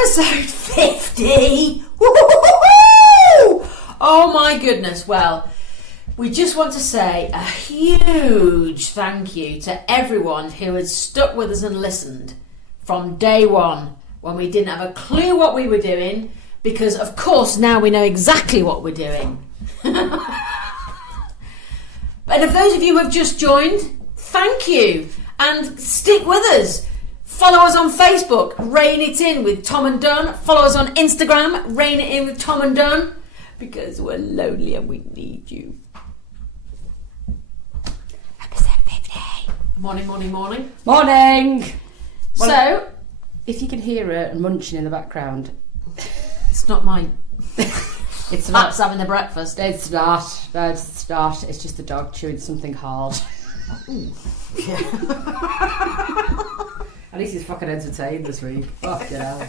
Episode 50! Woo-hoo-hoo-hoo! Oh my goodness, well, we just want to say a huge thank you to everyone who has stuck with us and listened from day one when we didn't have a clue what we were doing, because of course now we know exactly what we're doing. And if those of you who have just joined, thank you, and stick with us. Follow us on Facebook, Rein It In with Thom and Dunn. Follow us on Instagram, Rein It In with Thom and Dunn, because we're lonely and we need you. Episode 50. Morning, morning, morning. Morning! Well, so, if you can hear her munching in the background, it's not mine. It's Perhaps having the breakfast. It's not. No, it's not. It's just the dog chewing something hard. At least he's fucking entertained this week. Fuck yeah.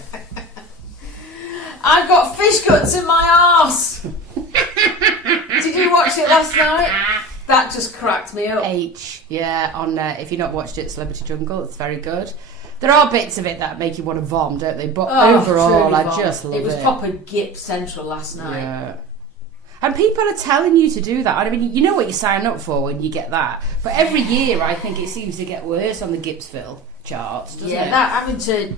I've got fish guts in my arse. Did you watch it last night? That just cracked me up. Yeah, on if you've not watched it, Celeb Jungle, it's very good. There are bits of it that make you want to vom, don't they? But overall, I just love it. It was proper Gip Central last night. Yeah. And people are telling you to do that. I mean, you know what you sign up for when you get that. But every year, I think it seems to get worse on the Gibsville charts, doesn't it? That having to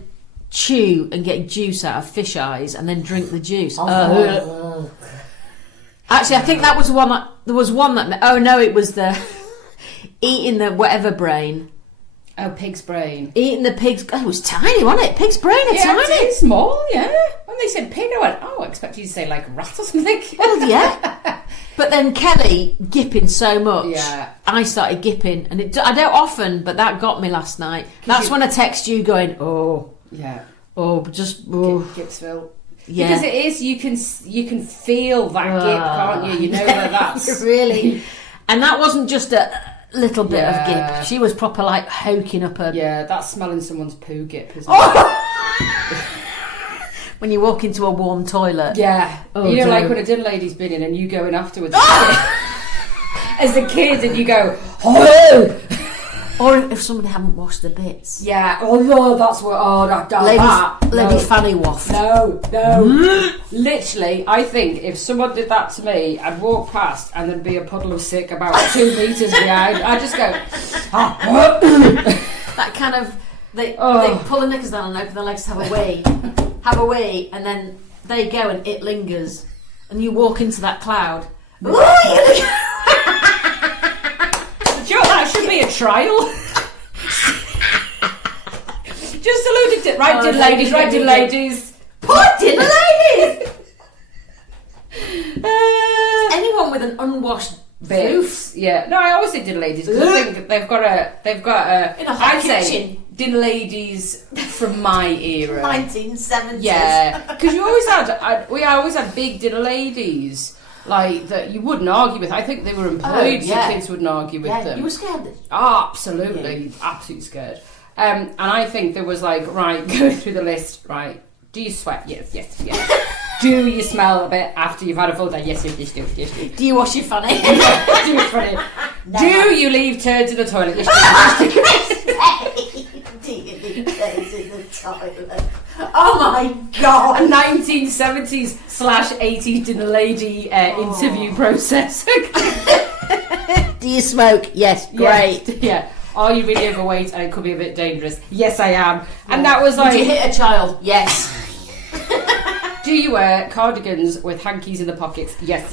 chew and get juice out of fish eyes and then drink the juice. Actually, I think that was the one that... There was one that... Oh, no, it was the... eating the whatever brain. Oh, pig's brain. Eating the pig's... Oh, it was tiny, wasn't it? Pig's brain, it's tiny. It's small, yeah. When they said pig, I went, I expect you to say, like, rat or something. Well, yeah. But then Kelly gipping so much. Yeah. I started gipping. And I don't often, but that got me last night. That's when I text you going, Yeah. Gibsville. Yeah. Because it is, you can feel that gip, can't you? You know that that's... Really. And that wasn't just a... little bit of gip. She was proper like hoking up her... Yeah, that's smelling someone's poo gip, isn't it? When you walk into a warm toilet. Yeah. Like when a dinner lady's been in and you go in afterwards as a kid and you go, oh! Or if somebody haven't washed the bits. Yeah. Oh no, that's what... Oh, Lady Fanny waft. No. Literally, I think if someone did that to me, I'd walk past and there'd be a puddle of sick about 2 meters behind. I'd just go... That kind of... They pull the knickers down and open their legs to have a wee. And then they go and it lingers. And you walk into that cloud. That should be a trial. Just alluded to right, dinner ladies. Poor dinner ladies. Anyone with an unwashed boof. Yeah. No, I always say dinner ladies because I think they've got a in a hot kitchen. Say dinner ladies from my era, 1970s. Yeah, because we always had big dinner ladies. Like, that you wouldn't argue with. I think they were employed so kids wouldn't argue with them. You were scared? Oh, absolutely. Absolutely scared. And I think there was like, right, go through the list, right, do you sweat? Yes. Do you smell a bit after you've had a full day? Yes. Do you wash your fanny? Do you wash your fanny? No. Do you leave turds in the toilet? Yes. Do you leave turds in the toilet? Oh my god! A 1970s/80s dinner lady interview process. Do you smoke? Yes, great. Yeah. Are you really overweight and it could be a bit dangerous? Yes, I am. And that was like... Did you hit a child? Yes. Do you wear cardigans with hankies in the pockets? Yes.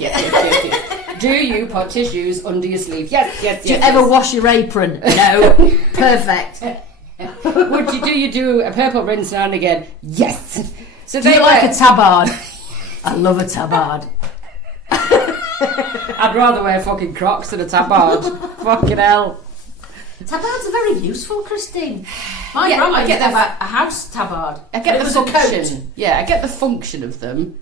Do you put tissues under your sleeve? Yes. Do you ever wash your apron? No. Perfect. Do you do a purple rinse now and again? Yes. So do you like a tabard? I love a tabard. I'd rather wear fucking Crocs than a tabard. Fucking hell. Tabards are very useful, Christine. My grandma used to have a house tabard. I get the function. Yeah, I get the function of them.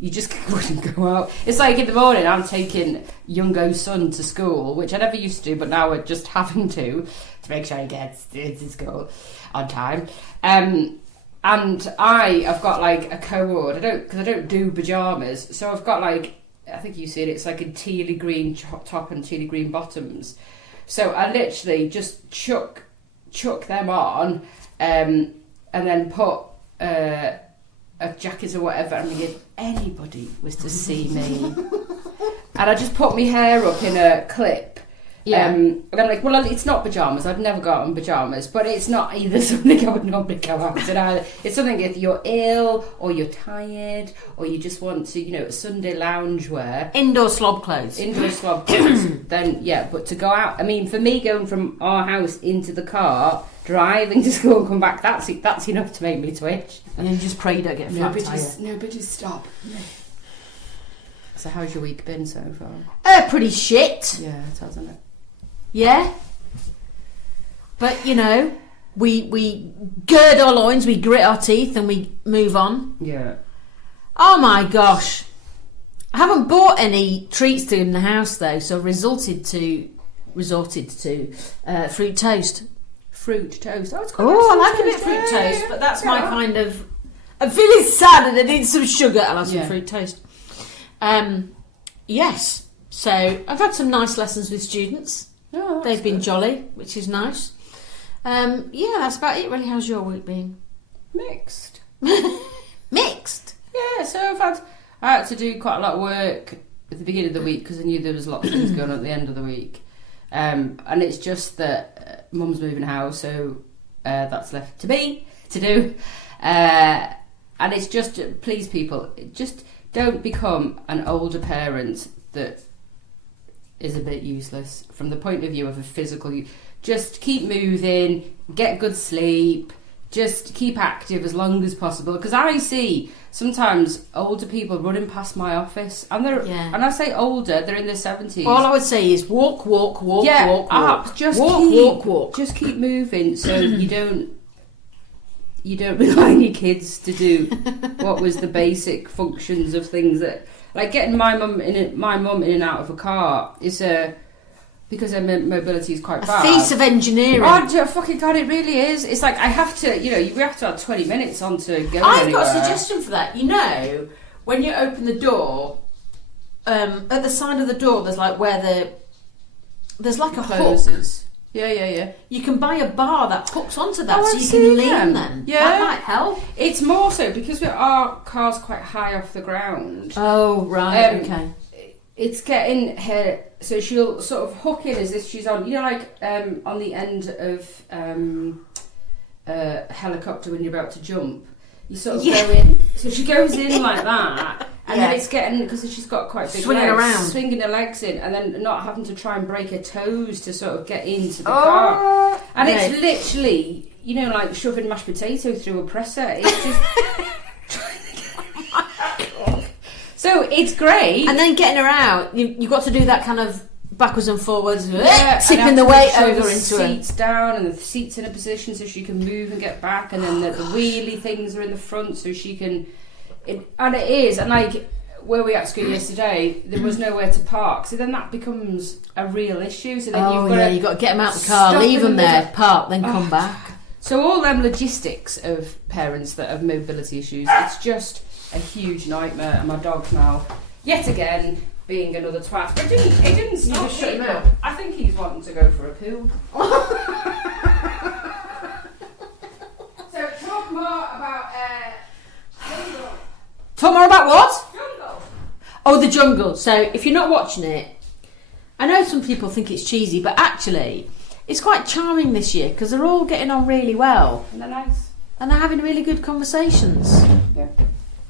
You just wouldn't go out. It's like in the morning I'm taking Youngo's son to school, which I never used to, but now we're just having to make sure he gets to school on time. And I've got like a cohort. I don't do pyjamas, so I've got like, I think you see it. It's like a tealy green top and tealy green bottoms. So I literally just chuck them on, and then put jacket or whatever, and if anybody was to see me, and I just put my hair up in a clip. Yeah. And I'm like, well, it's not pyjamas. I'd never go out in pyjamas, but it's not either something I would normally go out in either. It's something if you're ill or you're tired or you just want to, Sunday lounge wear. Indoor slob clothes. Then, yeah, but to go out, I mean, for me, going from our house into the car, driving to school and come back, that's enough to make me twitch. And you just pray you don't get flat tire. Nobody stop. So how's your week been so far? Pretty shit. Yeah, it hasn't it? Yeah. But, we gird our loins, we grit our teeth and we move on. Yeah. Oh my gosh. I haven't bought any treats to in the house though, so I've resorted to fruit toast. Fruit toast. Oh, it's quite I nice like a bit of fruit yeah, toast, yeah, but that's yeah. my kind of... I'm feeling sad and I need some sugar. I'll have some fruit toast. Yes. So I've had some nice lessons with students. Oh, They've been good. jolly, which is nice. That's about it really. How's your week been? Mixed. Mixed? Yeah, so I had to do quite a lot of work at the beginning of the week because I knew there was a lot of things going on at the end of the week. And it's just that Mum's moving house, so that's left to me to do. And it's just to please people. Just don't become an older parent that is a bit useless from the point of view of a physical. Just keep moving, get good sleep, just keep active as long as possible. Because I see sometimes older people running past my office, and and I say older, they're in their 70s. All I would say is walk, walk. Just walk. Just keep moving, so you don't rely on your kids to do what was the basic functions of things that. Like getting my mum in and out of a car is because her mobility is quite bad. A feat of engineering. Oh, fucking God, it really is. It's like I have to, we have to have 20 minutes on to go I've anywhere. got a suggestion for that. When you open the door, at the side of the door, there's like there's like a Closes. hook. Yeah. You can buy a bar that hooks onto that, Oh, so I've you seen can lean them. Yeah. That might help. It's more so because our car's quite high off the ground. Oh, right, okay. It's getting her, so she'll sort of hook in as if she's on, on the end of a helicopter when you're about to jump. You sort of go in, so she goes in like that, and then it's getting, because she's got quite big legs, swinging her legs in, and then not having to try and break her toes to sort of get into the car. And it's literally, like shoving mashed potato through a presser. It's just... So it's great. And then getting her out, you've got to do that kind of backwards and forwards, tipping the weight over into the seats down, and the seats in a position so she can move and get back, and then the wheelie things are in the front so she can. And like where we had to go yesterday, there was nowhere to park, so then that becomes a real issue. So then you've got to get them out of the car, leave them there, park, then come back. So all them logistics of parents that have mobility issues, it's just a huge nightmare. And my dog now, yet again, being another twat, but it didn't stop. You just shut him out. I think he's wanting to go for a poo. So talk more about jungle. Talk more about what? Jungle. Oh, the jungle. So if you're not watching it, I know some people think it's cheesy, but actually it's quite charming this year because they're all getting on really well. And they're nice. And they're having really good conversations. Yeah.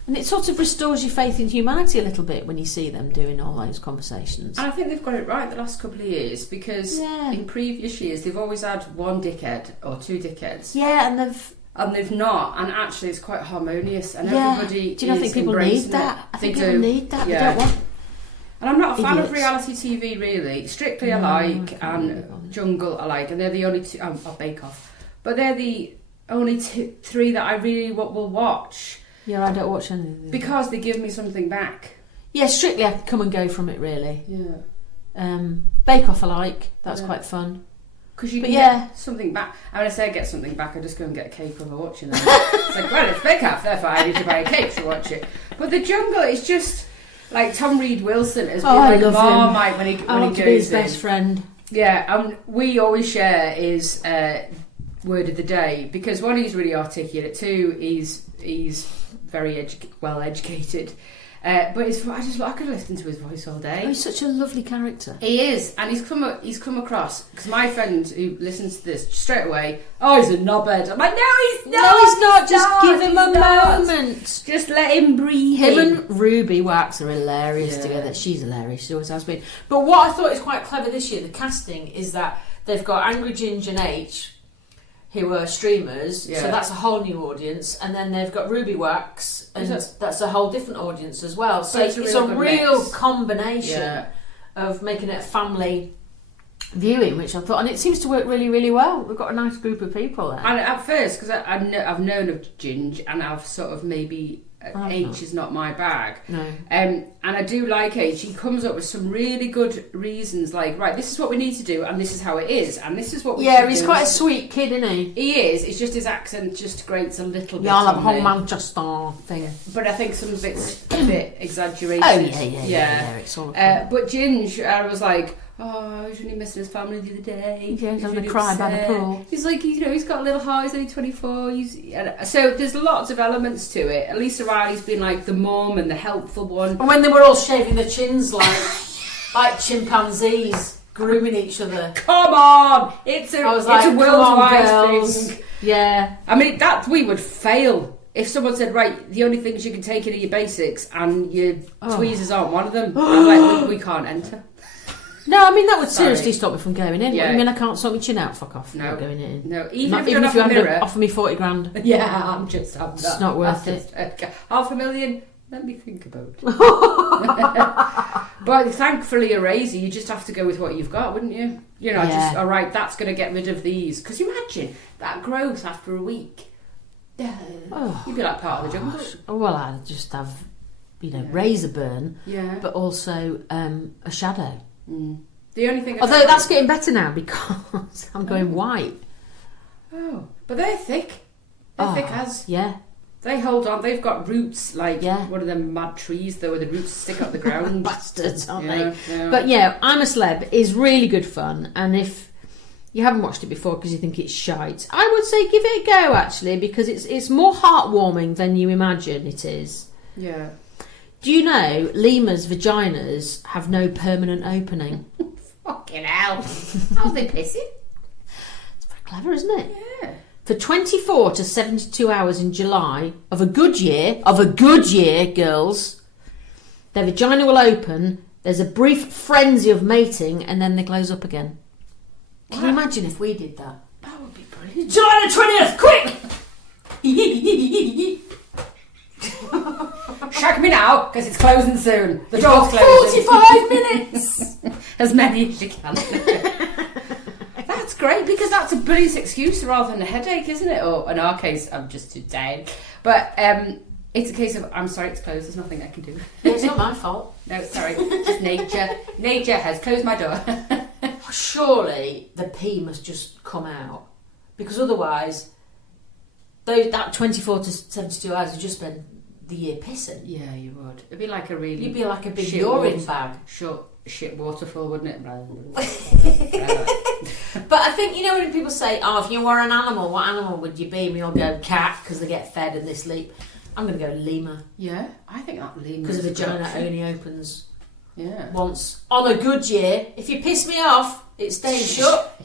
And it sort of restores your faith in humanity a little bit when you see them doing all those conversations. And I think they've got it right the last couple of years, because in previous years they've always had one dickhead or two dickheads. Yeah, and they've not, and actually it's quite harmonious, and everybody. Do you not think people need that? I think people need that. Yeah. They don't want. And I'm not a fan idiots. of reality TV really. Strictly I like, and Jungle I like, and they're the only two. Or Bake Off, but they're the only three that I really will watch. Yeah, I don't watch any of them. Because they give me something back. Yeah, Strictly I come and go from it really. Yeah. Bake Off I like. That's quite fun. Because you can get something back. And when I say I get something back, I just go and get a cake while I'm watching it. It's like, well, it's Bake Off, therefore I need to buy a cake to watch it. But the Jungle is just like Tom Reed Wilson has been like Marmite when he goes to be his best friend. Yeah, we always share is word of the day, because one, he's really articulate, two, he's very well educated. But I could listen to his voice all day. Oh, he's such a lovely character. He is, and he's come across, because my friend who listens to this straight away, oh, he's a knobhead. I'm like, no, he's not. No, he's not. Just give him a moment. Just let him breathe. Him and Ruby Wax are hilarious together. She's hilarious. She always has been. But what I thought is quite clever this year, the casting, is that they've got Angry Ginger and H, who are streamers, so that's a whole new audience, and then they've got Ruby Wax, and that's a whole different audience as well. So it's a real combination of making it a family viewing, which I thought, and it seems to work really, really well. We've got a nice group of people there. And at first, because I've known of Ginge, and I've sort of maybe H is not my bag. No. And I do like H. He comes up with some really good reasons, like, right, this is what we need to do, and this is how it is, and this is what we should do. Yeah, he's quite a sweet kid, isn't he? He is. It's just his accent just grates a little bit. Yeah, like the whole Manchester thing. But I think some of it's a bit exaggerated. Oh, yeah. It's all but Ginge, I was like, oh, I was really missing his family the other day. Yeah, he's having a cry by the pool. He's like, he's got a little heart, he's only 24. So there's lots of elements to it. Lisa Riley's been like the mom and the helpful one. And when they were all shaving their chins like chimpanzees, grooming each other. Come on! It's a worldwide thing. Yeah. I mean, that we would fail. If someone said, right, the only things you can take in are your basics and your tweezers aren't one of them, I'm like, we can't enter. No, I mean, that would seriously stop me from going in. Yeah. I mean, I can't sort my chin out, fuck off. No. I'm not going in. No, even not, if you have to offer me 40 grand. Yeah, I'm not. It's not worth it. $500,000, let me think about it. But thankfully, a razor, you just have to go with what you've got, wouldn't you? You know, just, all right, that's going to get rid of these. Because you imagine that growth after a week. You'd be like part of the jungle. Well, I'd just have, razor burn, but also a shadow. Mm. The only thing, although that's getting better now because I'm going white. Oh, but they're thick. They're thick as. Yeah. They hold on. They've got roots like one of them mad trees though, where the roots stick up the ground. Bastards, aren't they? Yeah. But I'm a Celeb is really good fun, and if you haven't watched it before because you think it's shite, I would say give it a go actually, because it's more heartwarming than you imagine it is. Yeah. Do you know lemurs' vaginas have no permanent opening? Fucking hell. How's they pissing? It's very clever, isn't it? Yeah. For 24 to 72 hours in July of a good year, girls, their vagina will open, there's a brief frenzy of mating, and then they close up again. Can you imagine if we did that? That would be brilliant. July the 20th, quick! Shag me now, because it's closing soon. The door's closing. 45 minutes! As many as you can. That's great, because that's a brilliant excuse rather than a headache, isn't it? Or in our case, I'm just too tired. But it's a case of, I'm sorry, it's closed, there's nothing I can do. It's not my fault. No, sorry, just nature. Nature has closed my door. Surely the pee must just come out, because otherwise, that 24 to 72 hours would just spend the year pissing. Yeah, you would. It'd be like a really... You'd be like a big urine bag. Shit waterfall, wouldn't it? But I think, when people say, if you were an animal, what animal would you be? And we all go cat, because they get fed and they sleep. I'm going to go lemur. Yeah, I think that lemur. Because the vagina only opens once. On a good year, if you piss me off, it stays shut.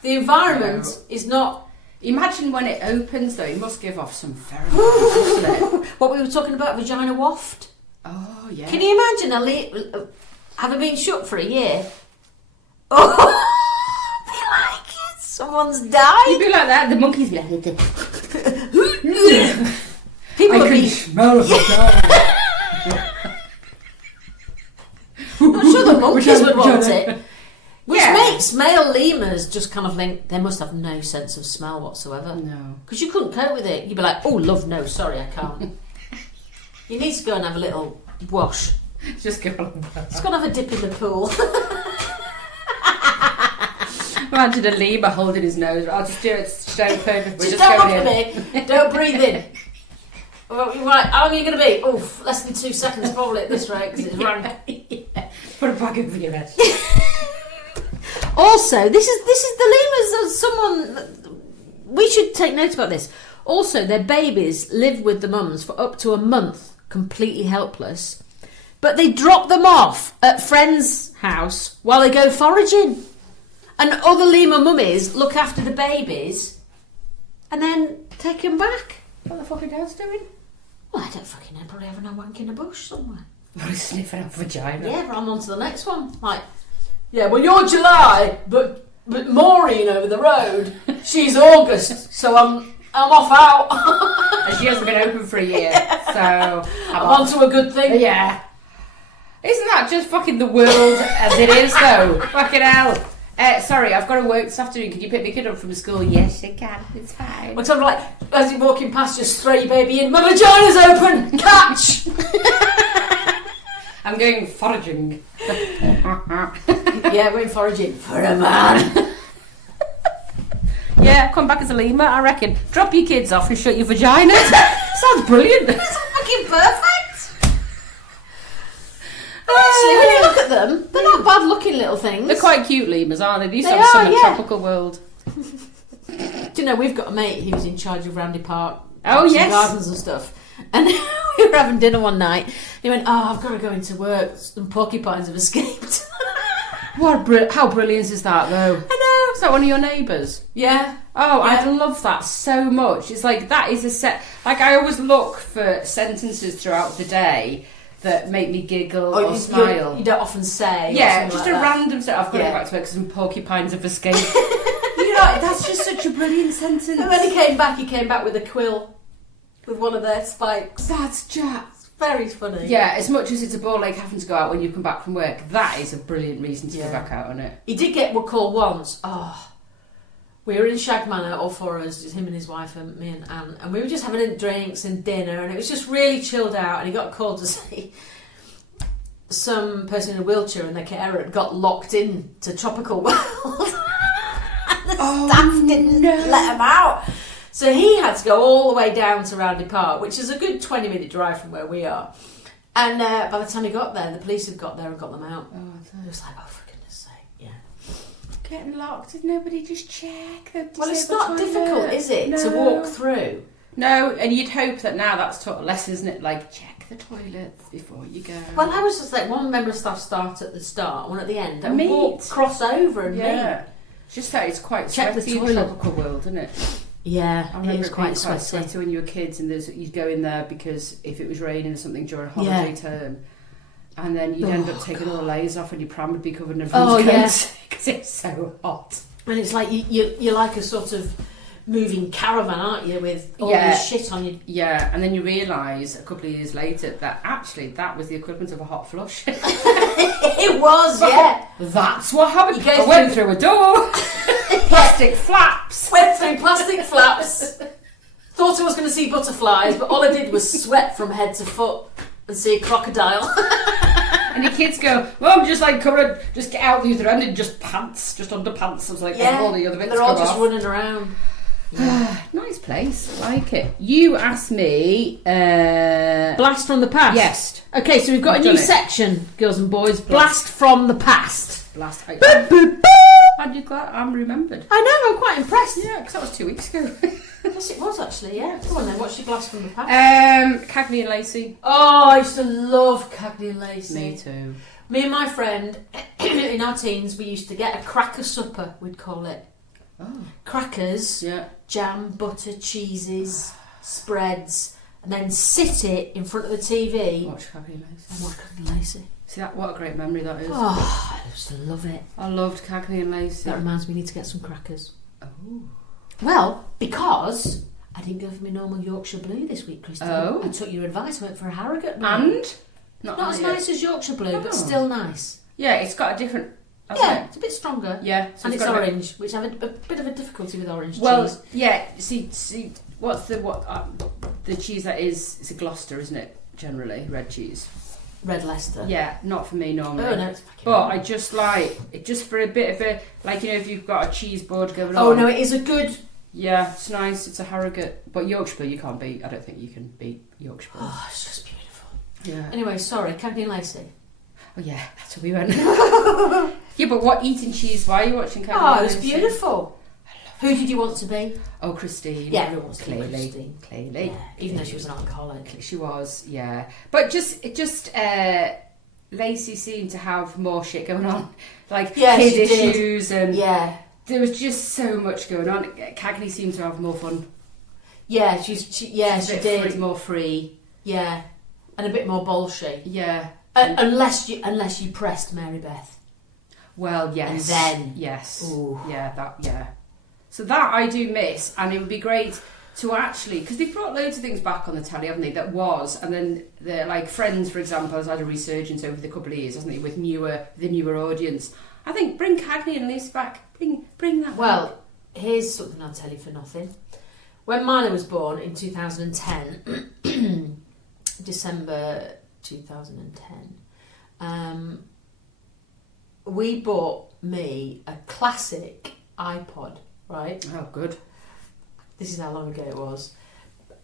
The environment is not... Imagine when it opens, though, it must give off some pheromones, doesn't it? What we were talking about, vagina waft. Oh, yeah. Can you imagine having been shut for a year? Oh, be like it. Someone's died. You'd be like that. The monkeys be like... People I can smell it. I'm sure the monkeys would want it. Which makes male lemurs just kind of think they must have no sense of smell whatsoever. No. Because you couldn't cope with it. You'd be like, oh, love, no, sorry, I can't. You need to go and have a little wash. Just go on. Just go and have a dip in the pool. Imagine a lemur holding his nose. I'll just do it straight open. Just don't look at me. Don't breathe in. Right, how long are you going to be? Oof, less than 2 seconds probably at this rate because it's rank. Put a bag over your head. Also, this is the lemurs. Someone, we should take note about this. Also, their babies live with the mums for up to a month, completely helpless. But they drop them off at friends' house while they go foraging. And other lemur mummies look after the babies and then take them back. What the fuck are dads doing? Well, I don't fucking know. Probably having a wank in a bush somewhere. Or sniffing out vagina. Yeah, but I'm on to the next one. Like, yeah, well, you're July, but Maureen over the road, she's August, so I'm off out. And she hasn't been open for a year, so I'm on to a good thing. Yeah. Isn't that just fucking the world as it is, though? Fucking hell. Sorry, I've got to work this afternoon. Can you pick my kid up from school? Yes, I can. It's fine. Well, sort of like, as you're walking past, just throw your baby in. My vagina's open! Catch! I'm going foraging. Yeah, we're foraging for a man. Yeah, come back as a lemur, I reckon. Drop your kids off and shut your vagina. Sounds brilliant. It's fucking perfect. Actually, when you look at them, they're not bad looking little things. They're quite cute lemurs, aren't they? These They have some are, yeah. tropical world. Do you know, we've got a mate who was in charge of Randy Park. Oh, yes. Gardens and stuff. And we were having dinner one night. He went, I've got to go into work. Some porcupines have escaped. How brilliant is that, though? I know. Is that one of your neighbours? Yeah. Oh, Yeah. I love that so much. It's like, that is a set... Like, I always look for sentences throughout the day that make me giggle or smile. You don't often say. Yeah, just like a that. random set. I've got to go back to work because some porcupines have escaped. That's just such a brilliant sentence. And when he came back with a quill. With one of their spikes. That's just... Very funny. Yeah, as much as it's a ball like having to go out when you come back from work, that is a brilliant reason to go back out on it. He did get a call once. We were in Shag Manor, all four of us, just him and his wife and me and Anne, and we were just having drinks and dinner, and it was just really chilled out. And he got a call to say some person in a wheelchair and their carer had got locked in to Tropical World, and the staff didn't let him out. So he had to go all the way down to Roundy Park, which is a good 20-minute drive from where we are. And by the time he got there, the police had got there and got them out. It was like, for goodness sake, yeah. Getting locked, did nobody just check? Well, it's not difficult, is it, to walk through? No, and you'd hope that now that's taught less, isn't it? Like, check the toilets before you go. Well, I was just like, one member of staff start at the start, one at the end, and meet. walk, cross over and meet. Just that it's quite Check the sweaty in the toilet. tropical world, isn't it? Yeah, I remember it was it being quite sweaty. when you were kids, and you'd go in there because if it was raining or something during holiday term, and then you'd end up taking all the layers off, and your pram would be covered in everyone's coats because it's so hot. And it's like you're like a sort of moving caravan, aren't you, with all this shit on you? Yeah, and then you realise a couple of years later that actually that was the equivalent of a hot flush. It was, yeah. That's what happened. You I went through a door. Plastic flaps. Went through plastic flaps. Thought I was going to see butterflies, but all I did was sweat from head to foot and see a crocodile. And your kids go, well, I'm just like covered, just get out the other end in just pants, just underpants. I was like, all the other bits they're all just off. running around. Yeah. Nice place, I like it. You asked me... Blast from the past? Yes. Okay, so we've got a new section, girls and boys. Blast from the past. Blast. Boop, boop, boop. I'm glad I'm remembered. I know, I'm quite impressed. Yeah, because that was 2 weeks ago. Yes, it was actually, yeah. Come on then, what's your blast from the past? Cagney and Lacey. Oh, I used to love Cagney and Lacey. Me too. Me and my friend, in our teens, we used to get a cracker supper, we'd call it. Oh. Crackers, jam, butter, cheeses, spreads, and then sit it in front of the TV. Watch Cagney and Lacey. And watch Cagney and Lacey. See, what a great memory that is. Oh, I used to love it. I loved Cagney and Lacey. That reminds me, we need to get some crackers. Oh. Well, because I didn't go for my normal Yorkshire Blue this week, Christine. Oh. I took your advice, I went for a Harrogate. And? Not as nice as Yorkshire Blue, but still nice. Yeah, it's got a different... It's a bit stronger. Yeah. So and it's orange, which I have a bit of a difficulty with orange cheese. Well, yeah, see, what's the cheese that is... It's a Gloucester, isn't it? Generally, red cheese. Red Leicester. Yeah, not for me normally. Oh, no, it's fucking But I just like it just for a bit of a... Like, you know, if you've got a cheese board going on... Oh, no, it is a good... Yeah, it's nice. It's a Harrogate. But Yorkshire Blue, you can't beat. I don't think you can beat Yorkshire Blue. Oh, it's just beautiful. Yeah. Anyway, sorry, Cagney and Lacey. Oh yeah, that's where we went. Yeah, but what eating cheese? Why are you watching? Oh, it was beautiful. Who did you want to be? Oh, Christine. Yeah, everyone wants to be clearly, Christine. clearly. Yeah, even though she was an alcoholic. She was, yeah. But just Lacey seemed to have more shit going on, like kid issues, and there was just so much going on. Cagney seemed to have more fun. Yeah, she did. More free. Yeah, and a bit more bolshy. Yeah. Unless you pressed Mary Beth. Well, yes. And then yes. Ooh. Yeah. So that I do miss, and it would be great to actually, because they've brought loads of things back on the telly, haven't they? That was, and then the like Friends, for example, has had a resurgence over the couple of years, hasn't it? With the newer audience. I think bring Cagney and Lisa back. Bring that. Well, here's something I'll tell you for nothing. When Miley was born in 2010, December 2010, we bought me a classic iPod, right? Oh, good. This is how long ago it was.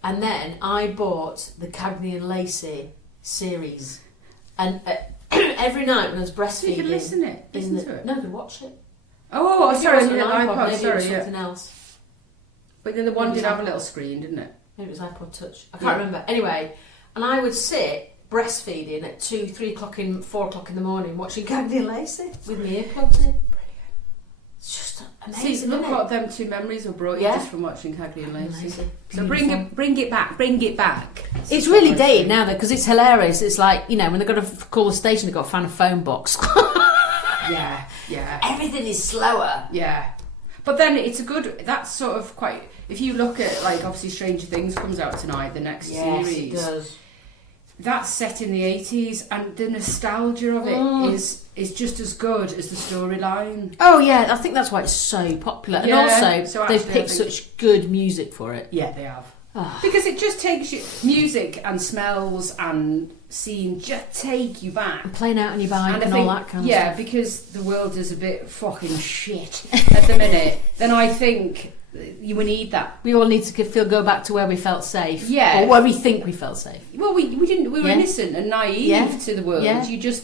And then I bought the Cagney and Lacey series. And every night when I was breastfeeding... You could listen to it? No, I could watch it. Oh, sorry, it was an iPod, maybe sorry, it was something else. But then the one did have a little screen, didn't it? Maybe it was iPod Touch. I can't remember. Anyway, and I would sit breastfeeding at 2, 3 o'clock, 4 o'clock in the morning watching Cagney and Lacey with my earplugs in. It's just amazing. See, look what them two memories have brought you just from watching Cagney and Lacey. So bring it back. It's really dated now though, because it's hilarious. It's like, you know, when they've got to call the station, they've got to find a phone box. Yeah. Everything is slower. Yeah. But then it's a good, that's sort of quite, if you look at, like, obviously Stranger Things comes out tonight, the next series. Yes, it does. That's set in the 80s, and the nostalgia of it is just as good as the storyline. Oh yeah, I think that's why it's so popular. And also, so they've picked such good music for it. Yeah, they have. Oh. Because it just takes you, music and smells and scene just take you back. And playing out on your bike and all that kind of stuff. Yeah, because the world is a bit fucking shit at the minute, then I think you need that. We all need to go back to where we felt safe. Yeah. Or where we think we felt safe. Well, we didn't, we were innocent and naive to the world. Yeah. You just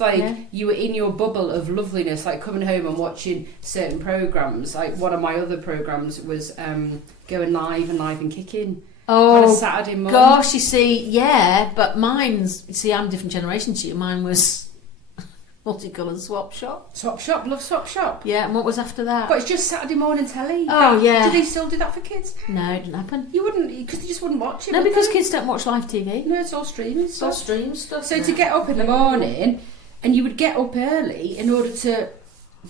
you were in your bubble of loveliness, like coming home and watching certain programmes. Like one of my other programmes was Going Live and Kicking. Oh, on a Saturday morning. Gosh, you see, but mine's, you see, I'm a different generation to you. Mine was Multicoloured Swap Shop. Swap Shop, love Swap Shop. Yeah, and what was after that? But it's just Saturday morning telly. Oh, yeah. Do they still do that for kids? No, it didn't happen. You wouldn't, because you just wouldn't watch it. No, because kids don't watch live TV. No, it's all streaming stuff. It's all stream stuff. So to get up in the morning, and you would get up early in order to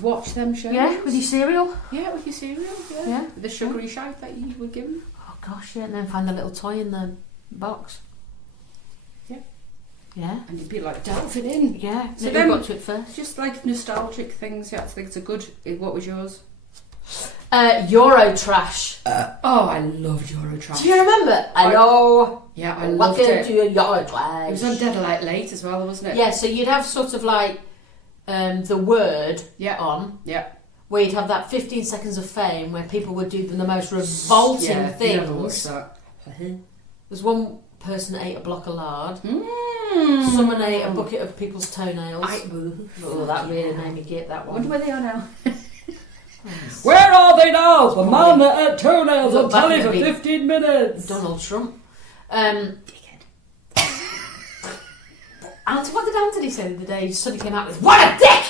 watch them shows. Yeah, with your cereal. Yeah, with your cereal, yeah. With the sugary shite that you would give them. Oh gosh, yeah, and then find the little toy in the box. Yeah. And you'd be like delving in. Yeah. So then got to it first. Just like nostalgic things, I think it's a good. What was yours? Eurotrash. I loved Eurotrash. Do you remember? Hello. Yeah, I loved it. Welcome to Eurotrash. It was on Dead Light Late as well, wasn't it? Yeah, so you'd have sort of like the word on. Yeah. Where you'd have that 15 seconds of fame where people would do the most revolting things. Never watched that. There's one person that ate a block of lard. Someone ate a bucket of people's toenails. That really made me get that one. I wonder where they are now. Where are they now? The man that ate toenails on telly for 15 minutes. Donald Trump. Dickhead. What did Anthony say the other day? He suddenly came out with, "What a dick!"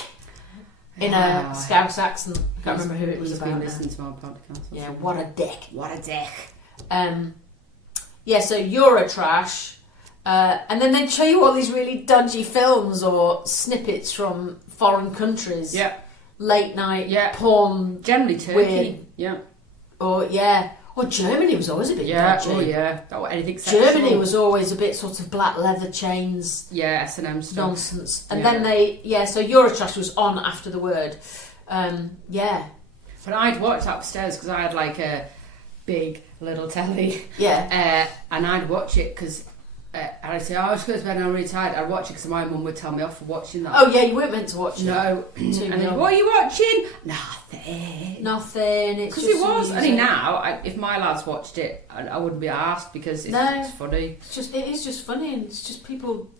In a Scouse accent. I can't remember who it was about. Listening to our podcast. Yeah, what a dick. What a dick. So Eurotrash. And then they'd show you all these really dodgy films or snippets from foreign countries. Yeah. Late night porn. Generally Turkey. Weird. Yeah. Or Germany was always a bit dodgy. Oh yeah. Oh, anything sexual. Germany was always a bit sort of black leather chains. Yeah, S&M stuff. Nonsense. And then so Eurotrash was on after the word. But I'd watch upstairs because I had like a big little telly. Yeah. And I'd watch it because... and I'd say, I was going to bed and I'm really tired. I'd watch it because my mum would tell me off for watching that. Oh yeah, you weren't meant to watch it. No. And then, what are you watching? Nothing. It's because it was. I mean, now, if my lads watched it, I wouldn't be asked because it's funny. It is just funny, and it's just people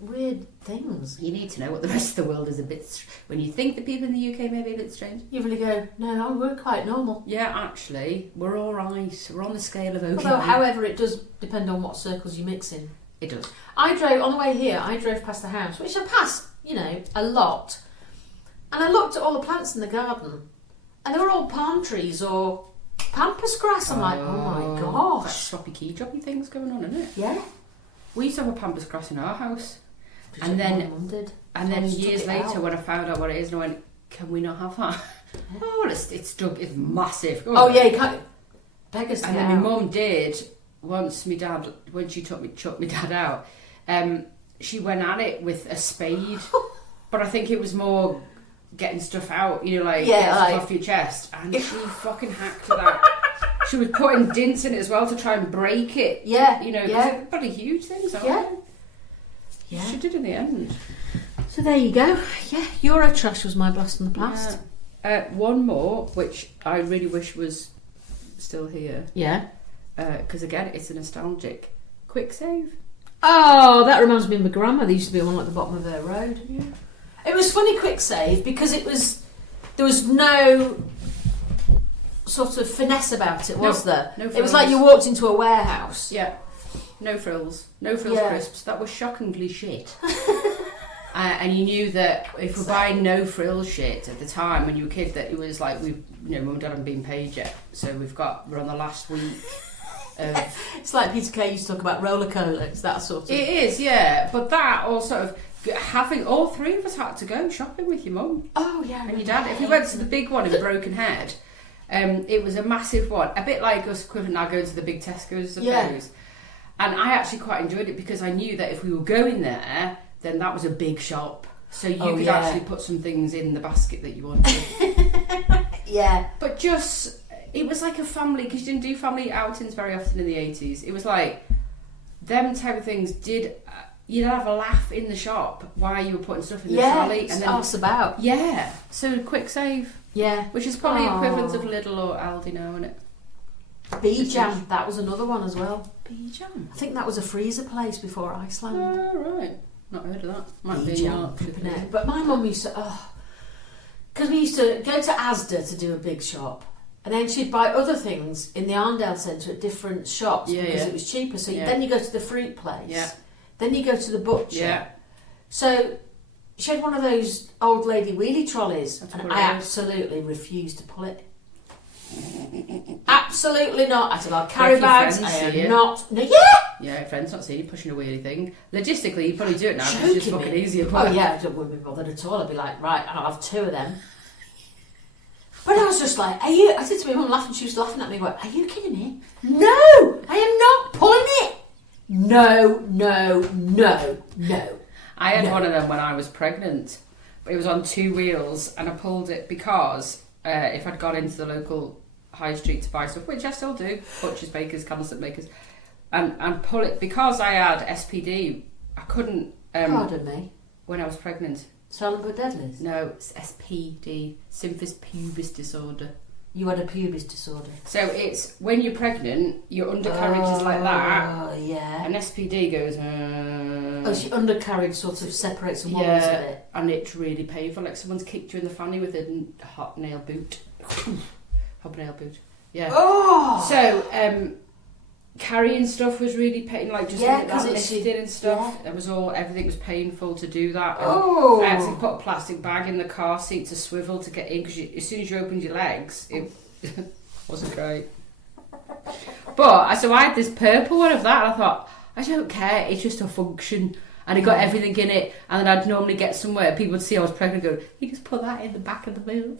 weird things. You need to know what the rest of the world is a bit... When you think the people in the UK may be a bit strange. You really go, no, we're quite normal. Yeah, actually, we're all right. We're on the scale of okay. Although, however, it does depend on what circles you mix in. It does. On the way here, I drove past the house, which I pass, a lot. And I looked at all the plants in the garden, and they were all palm trees or pampas grass. I'm like, oh my gosh. That's sloppy key droppy things going on, isn't it? Yeah. We used to have a pampas grass in our house. And then years later, when I found out what it is, and I went, "Can we not have that?" Yeah. Oh, it's massive. Oh yeah, you can't. Beggars. And then my mum did once. My dad, when she chucked my dad out, she went at it with a spade, but I think it was more getting stuff out, get stuff off your chest, and she fucking hacked that. She was putting dints in it as well to try and break it. Yeah, they're pretty huge things, aren't they? Yeah. She did in the end. So there you go. Yeah, Eurotrash was my blast from the past. One more, which I really wish was still here. Yeah. Because again, it's a nostalgic quick save. Oh, that reminds me of my grandma. There used to be one at the bottom of her road. Yeah. It was funny quick save because there was no sort of finesse about it, was there? No frills. It was like you walked into a warehouse. Yeah. No frills crisps. That was shockingly shit. And you knew that if we're buying no frills shit at the time when you were a kid, that it was like mum and dad haven't been paid yet, so we're on the last week. It's like Peter Kay used to talk about roller colas, that sort of. It is, yeah. But that also having all three of us had to go shopping with your mum. Oh yeah, and your dad. If we went to the big one in Brokenhead, it was a massive one, a bit like us equivalent now going to the big Tesco's, I suppose. Yeah. And I actually quite enjoyed it because I knew that if we were going there, then that was a big shop. So you could actually put some things in the basket that you wanted. Yeah. But it was like a family, because you didn't do family outings very often in the 80s. It was like, them type of things you'd have a laugh in the shop while you were putting stuff in the trolley. And then ask about. Yeah. So quick save. Yeah. Which is probably equivalent of Lidl or Aldi now, isn't it? B-Jam, that was another one as well. B-Jam? I think that was a freezer place before Iceland. Oh, right. Not heard of that. Might be B-Jam. But my mum used to, because we used to go to Asda to do a big shop, and then she'd buy other things in the Arndale Centre at different shops because it was cheaper. So then you go to the fruit place, then you go to the butcher. So she had one of those old lady wheelie trolleys, and I absolutely refused to pull it. Absolutely not. I said, I'll carry bags. I am not. No, yeah, friends not seeing you pushing a wheelie thing. Logistically, you probably do it now because it's just fucking easier. Oh yeah, I wouldn't be bothered at all. I'd be like, right, I'll have 2 of them. But I was just like, I said to my mum, laughing. She was laughing at me. Going, are you kidding me? No, I am not pulling it. No. I had one of them when I was pregnant. It was on 2 wheels, and I pulled it because if I'd gone into the local high street to buy stuff, which I still do, butchers, bakers, candlestick makers, and pull it because I had SPD. I couldn't. Pardon me. When I was pregnant. Silent but deadly? No, it's SPD, symphysis pubis disorder. You had a pubis disorder. So it's when you're pregnant, your undercarriage is like that. Oh yeah. And SPD goes. So your undercarriage sort of separates and wobbles a bit. And it's really painful, like someone's kicked you in the fanny with a hobnail boot. Hobnail boot. Yeah. Oh. So carrying stuff was really painful, like just that lifted and stuff. Yeah. It was everything was painful to do that. And I had to put a plastic bag in the car seat to swivel to get in because as soon as you opened your legs, it wasn't great. But so I had this purple one of that, and I thought, I don't care, it's just a function. And it got everything in it, and then I'd normally get somewhere, people would see I was pregnant and go, you just put that in the back of the boot.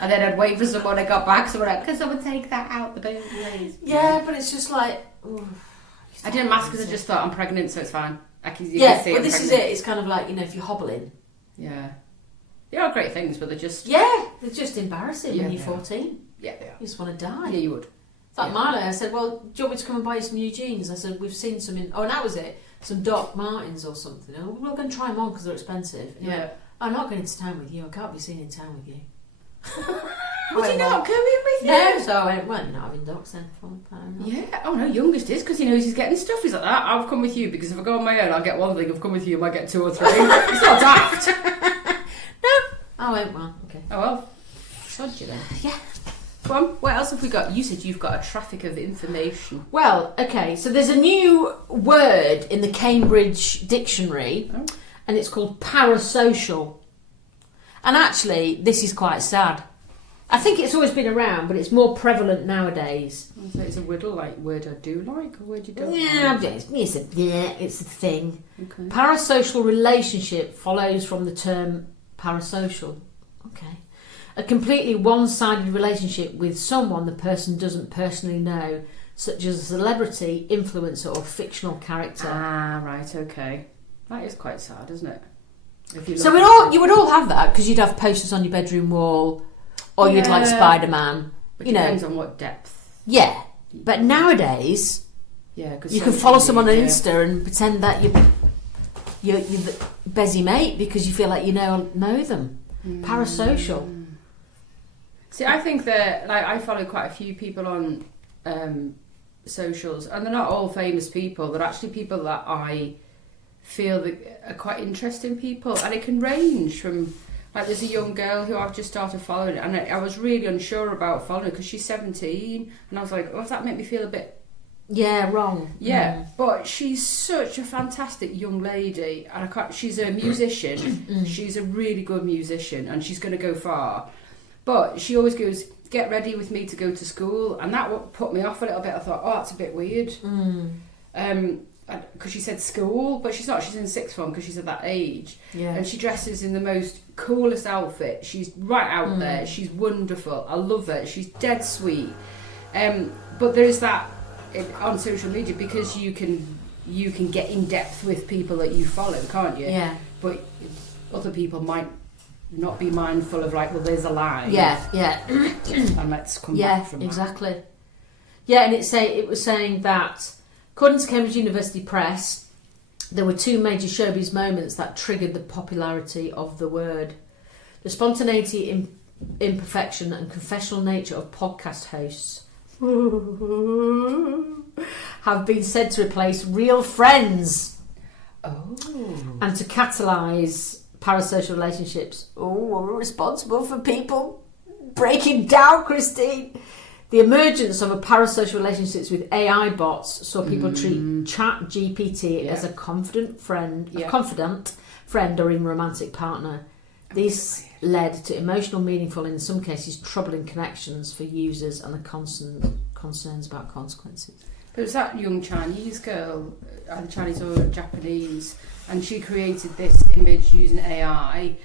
And then I'd wait for someone to got back, someone like, can someone take that out the boot, please? Yeah, but it's just like... Ooh, I didn't mask because I just thought I'm pregnant, so it's fine. But this is it, it's kind of like, if you're hobbling. Yeah. They are great things, but they're just... Yeah, they're just embarrassing when you're 14. Yeah, they are. You just want to die. Yeah, you would. It's like Marley, I said, well, do you want me to come and buy you some new jeans? I said, we've seen some in... Oh, and that was it. Some Doc Martens or something. Oh, we're going to try them on because they're expensive. I'm not going into town with you. I can't be seen in town with you. Would you not go in with No, so I went, well, you're not having dogs then. Yeah, oh no, youngest is because he knows he's getting stuff. He's like, I've come with you because if I go on my own, I'll get one thing. If I come with you, I might get 2 or 3. It's not daft. No. I went, well, okay. Oh well, sod you then. Yeah. Come on, what else have we got? You said you've got a traffic of information. Well, okay, so there's a new word in the Cambridge Dictionary, and it's called parasocial. And actually, this is quite sad. I think it's always been around, but it's more prevalent nowadays. So it's a word I do like, or word you don't Yeah, like? it's a thing. Okay. Parasocial relationship follows from the term parasocial. Okay. A completely one-sided relationship with someone the person doesn't personally know, such as a celebrity, influencer, or fictional character. Ah, right, okay. That is quite sad, isn't it? So you would all have that because you'd have posters on your bedroom wall, or you'd like Spider-Man. But it depends on what depth. Yeah, but nowadays, cause you can follow someone on Insta and pretend that you're the busy mate because you feel like you know them. Parasocial. See, I think that I follow quite a few people on socials, and they're not all famous people. They're actually people that I feel that are quite interesting people, and it can range from there's a young girl who I've just started following, and I was really unsure about following her because she's 17, and I was like, oh, does that make me feel a bit wrong? But she's such a fantastic young lady, and she's a musician. She's a really good musician, and she's going to go far. But she always goes, get ready with me to go to school, and that put me off a little bit. I thought, oh, that's a bit weird. Because she said school, but she's not. She's in sixth form because she's at that age. Yeah. And she dresses in the most coolest outfit. She's right out there. She's wonderful. I love her. She's dead sweet. But there is that on social media because you can get in depth with people that you follow, can't you? Yeah. But other people might not be mindful of well, there's a line. Yeah. And let's come back from that. Exactly. Yeah, and it was saying that according to Cambridge University Press, there were 2 major showbiz moments that triggered the popularity of the word. The spontaneity, imperfection and confessional nature of podcast hosts have been said to replace real friends. Oh. And to catalyse parasocial relationships. Oh, we're responsible for people breaking down, Christine. The emergence of a parasocial relationships with AI bots saw people treat Chat GPT as a confident friend, or even romantic partner. This led to emotional, meaningful, and in some cases troubling connections for users and the constant concerns about consequences. There was that young Chinese girl, either Chinese or Japanese, and she created this image using AI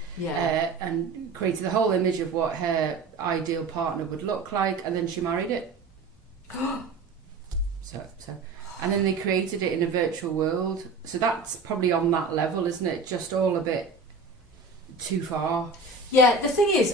and created the whole image of what her ideal partner would look like, and then she married it. And then they created it in a virtual world. So that's probably on that level, isn't it? Just all a bit too far. Yeah, the thing is,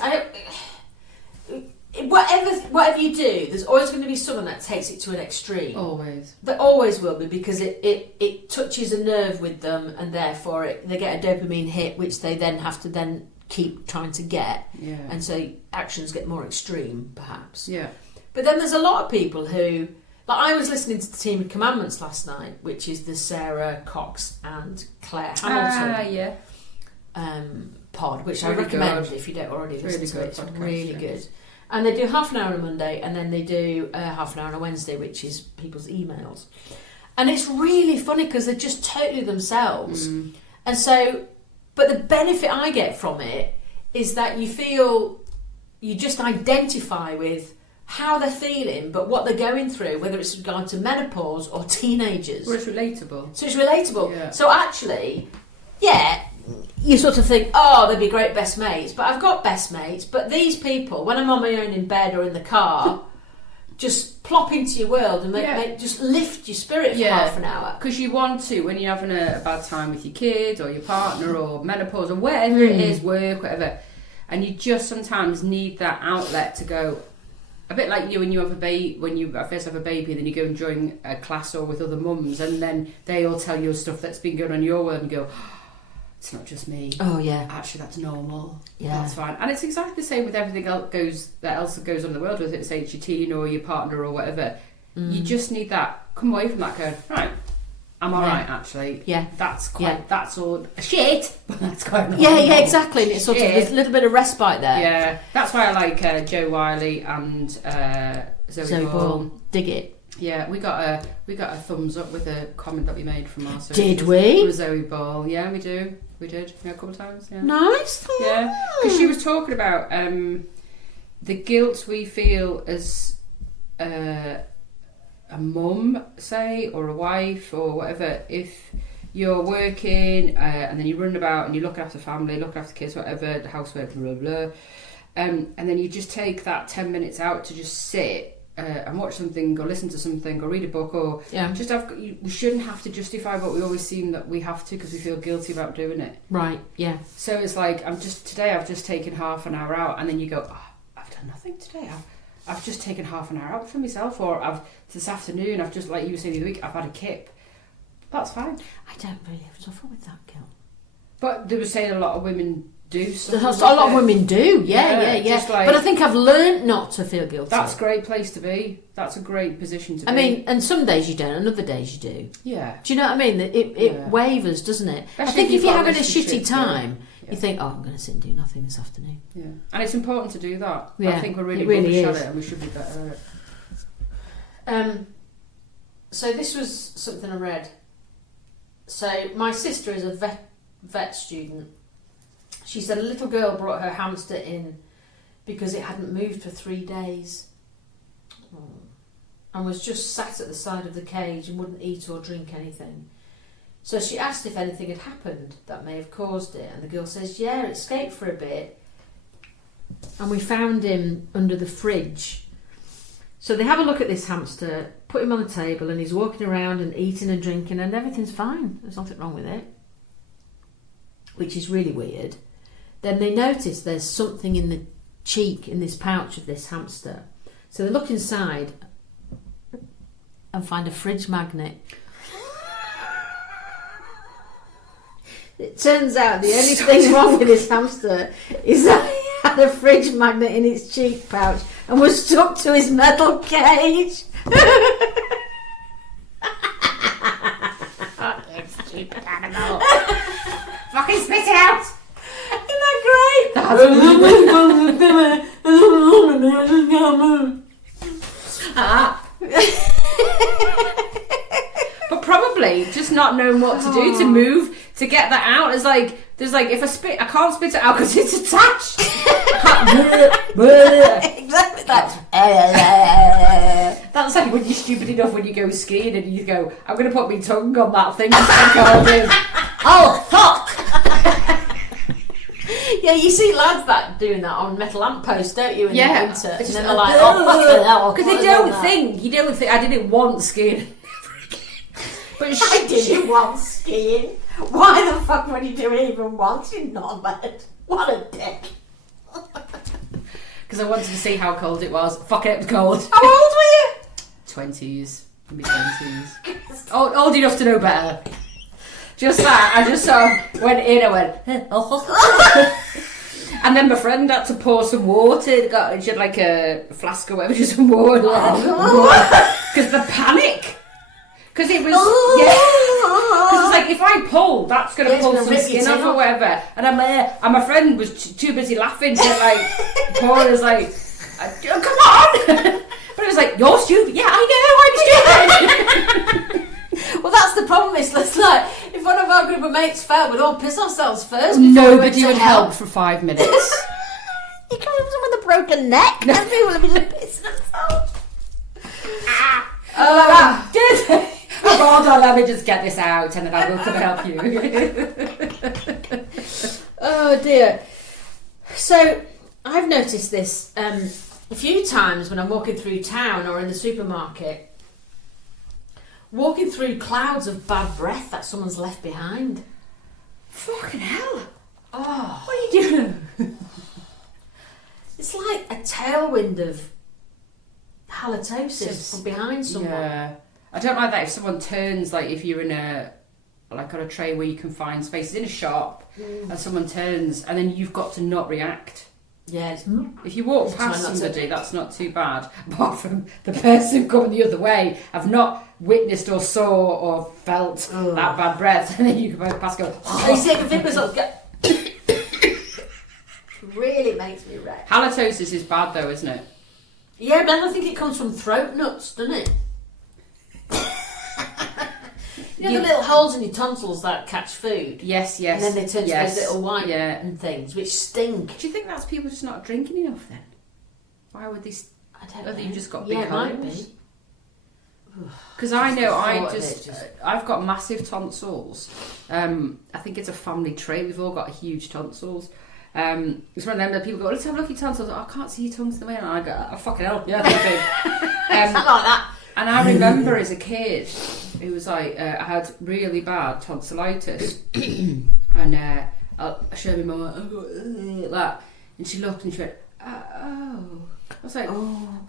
whatever you do, there's always going to be someone that takes it to an extreme. Always. There always will be, because it touches a nerve with them, and therefore they get a dopamine hit, which they then have to then keep trying to get. Yeah. And so actions get more extreme, perhaps. Yeah. But then there's a lot of people who, I was listening to the Team of Commandments last night, which is the Sarah Cox and Claire Hamilton pod, which really I recommend good. If you don't already Really listen to it. It's podcast, really yeah. good. And they do half an hour on a Monday, and then they do half an hour on a Wednesday, which is people's emails. And it's really funny because they're just totally themselves. And so, but the benefit I get from it is that you just identify with how they're feeling, but what they're going through, whether it's with regard to menopause or teenagers. Well, it's relatable. So it's relatable. Yeah. So actually, you sort of think, oh, they'd be great best mates. But I've got best mates. But these people, when I'm on my own in bed or in the car, just plop into your world and make just lift your spirit for half an hour. Because you want to, when you're having a bad time with your kids or your partner or menopause or whatever it is, work, whatever, and you just sometimes need that outlet to go. A bit like you when you have a baby, when you first have a baby, then you go and join a class or with other mums, and then they all tell you stuff that's been going on in your world, and you go, it's not just me. Oh yeah. Actually, that's normal. Yeah. That's fine. And it's exactly the same with everything else that goes on in the world, whether it's your teen or your partner or whatever. You just need that. Come away from that going, right, I'm alright actually. Yeah. That's all shit, but that's quite normal. Yeah, exactly. And it's sort of there's a little bit of respite there. Yeah. That's why I like Joe Wiley and Zoe Ball. Dig it. Yeah, we got a thumbs up with a comment that we made from our socials. Did we? With Zoe Ball. Yeah, we did. Yeah, a couple of times. Yeah. Nice. Yeah, because she was talking about the guilt we feel as a mum, say, or a wife, or whatever, if you're working and then you're running about and you're looking after family, looking after kids, whatever, the housework, blah, blah, and then you just take that 10 minutes out to just sit and watch something or listen to something or read a book or just we shouldn't have to justify, but we always seem that we have to because we feel guilty about doing it. Right, yeah. So it's like, I've just taken half an hour out, and then you go, oh, I've done nothing today. I've just taken half an hour out for myself, or this afternoon, I've just, like you were saying the other week, I've had a kip. That's fine. I don't really suffer with that guilt. But they were saying a lot of women do a lot of women do, yeah. Like, but I think I've learned not to feel guilty. That's a great place to be. That's a great position to be. I mean, and some days you don't, and other days you do. Yeah. Do you know what I mean? It wavers, doesn't it? Especially I think if you're having a relationship, shitty time, you think, oh, I'm going to sit and do nothing this afternoon. Yeah. And it's important to do that. Yeah, I think we're really really rubbish at it, and we should be better at it. So this was something I read. So my sister is a vet student. She said a little girl brought her hamster in because it hadn't moved for 3 days and was just sat at the side of the cage and wouldn't eat or drink anything. So she asked if anything had happened that may have caused it, and the girl says, yeah, it escaped for a bit and we found him under the fridge. So they have a look at this hamster, put him on the table, and he's walking around and eating and drinking and everything's fine. There's nothing wrong with it, which is really weird. Then they notice there's something in the cheek, in this pouch of this hamster. So they look inside and find a fridge magnet. It turns out the only thing wrong with this hamster is that he had a fridge magnet in its cheek pouch and was stuck to his metal cage. Stupid animal. Fucking spit it out! Isn't that great? But probably just not knowing what to do to move to get that out. It's like if I can't spit it out because it's attached. Exactly that. That's like when you're stupid enough when you go skiing and you go, I'm going to put my tongue on that thing and hold him. Oh fuck! Yeah, you see lads that doing that on metal lampposts, don't you? In the winter, and then they're like, oh fucking hell! Because you don't think. I didn't want skiing. But I didn't want skiing. Why the fuck would you do it even once? You knobhead. What a dick. Because I wanted to see how cold it was. Fuck it was cold. How old were you? 20s, mid-20s. Old enough to know better. Just that, I just sort of went in and went, and then my friend had to pour some water. She had like a flask or whatever, just some water. Because the panic. Because it was, because it's like, if I pull, that's going to pull some skin off or whatever. And I'm there, and my friend was too busy laughing to like, pour was like, come on! But it was like, you're stupid. Yeah, I know, I'm stupid. Well, that's the problem. It's like, if one of our group of mates fell, we'd all piss ourselves first. Nobody would help for 5 minutes. You come with someone with a broken neck, and people would be pissing themselves. Hold on, let me just get this out and then I will come help you. Oh dear. So, I've noticed this a few times when I'm walking through town or in the supermarket. Walking through clouds of bad breath that someone's left behind. Fucking hell. Oh. What are you doing? It's like a tailwind of halitosis from behind someone. Yeah. I don't like that if someone turns, like if you're in a like on a tray where you can find spaces in a shop, and someone turns, and then you've got to not react. Yeah. If you walk past somebody, that's not too bad. Apart from the person coming the other way, I've not witnessed or saw or felt that bad breath, and then you go past, go. You see the fingers up. Really makes me red. Halitosis is bad though, isn't it? Yeah, but I don't think it comes from throat nuts, doesn't it? You know the little holes in your tonsils that catch food? Yes. And then they turn to those little white yeah. and things, which stink. Do you think that's people just not drinking enough then? Why would they? I don't know. You've just got big it might holes. be. Because I know I've got massive tonsils. I think it's a family trait. We've all got huge tonsils. It's one of them that people go, let's have a look at your tonsils. I can't see your tonsils in the way. And I go, oh, fucking hell, yeah, they're big. Something like that. And I remember as a kid, it was like, I had really bad tonsillitis. And I showed my mum, like that. And she looked and she went, oh. I was like, oh.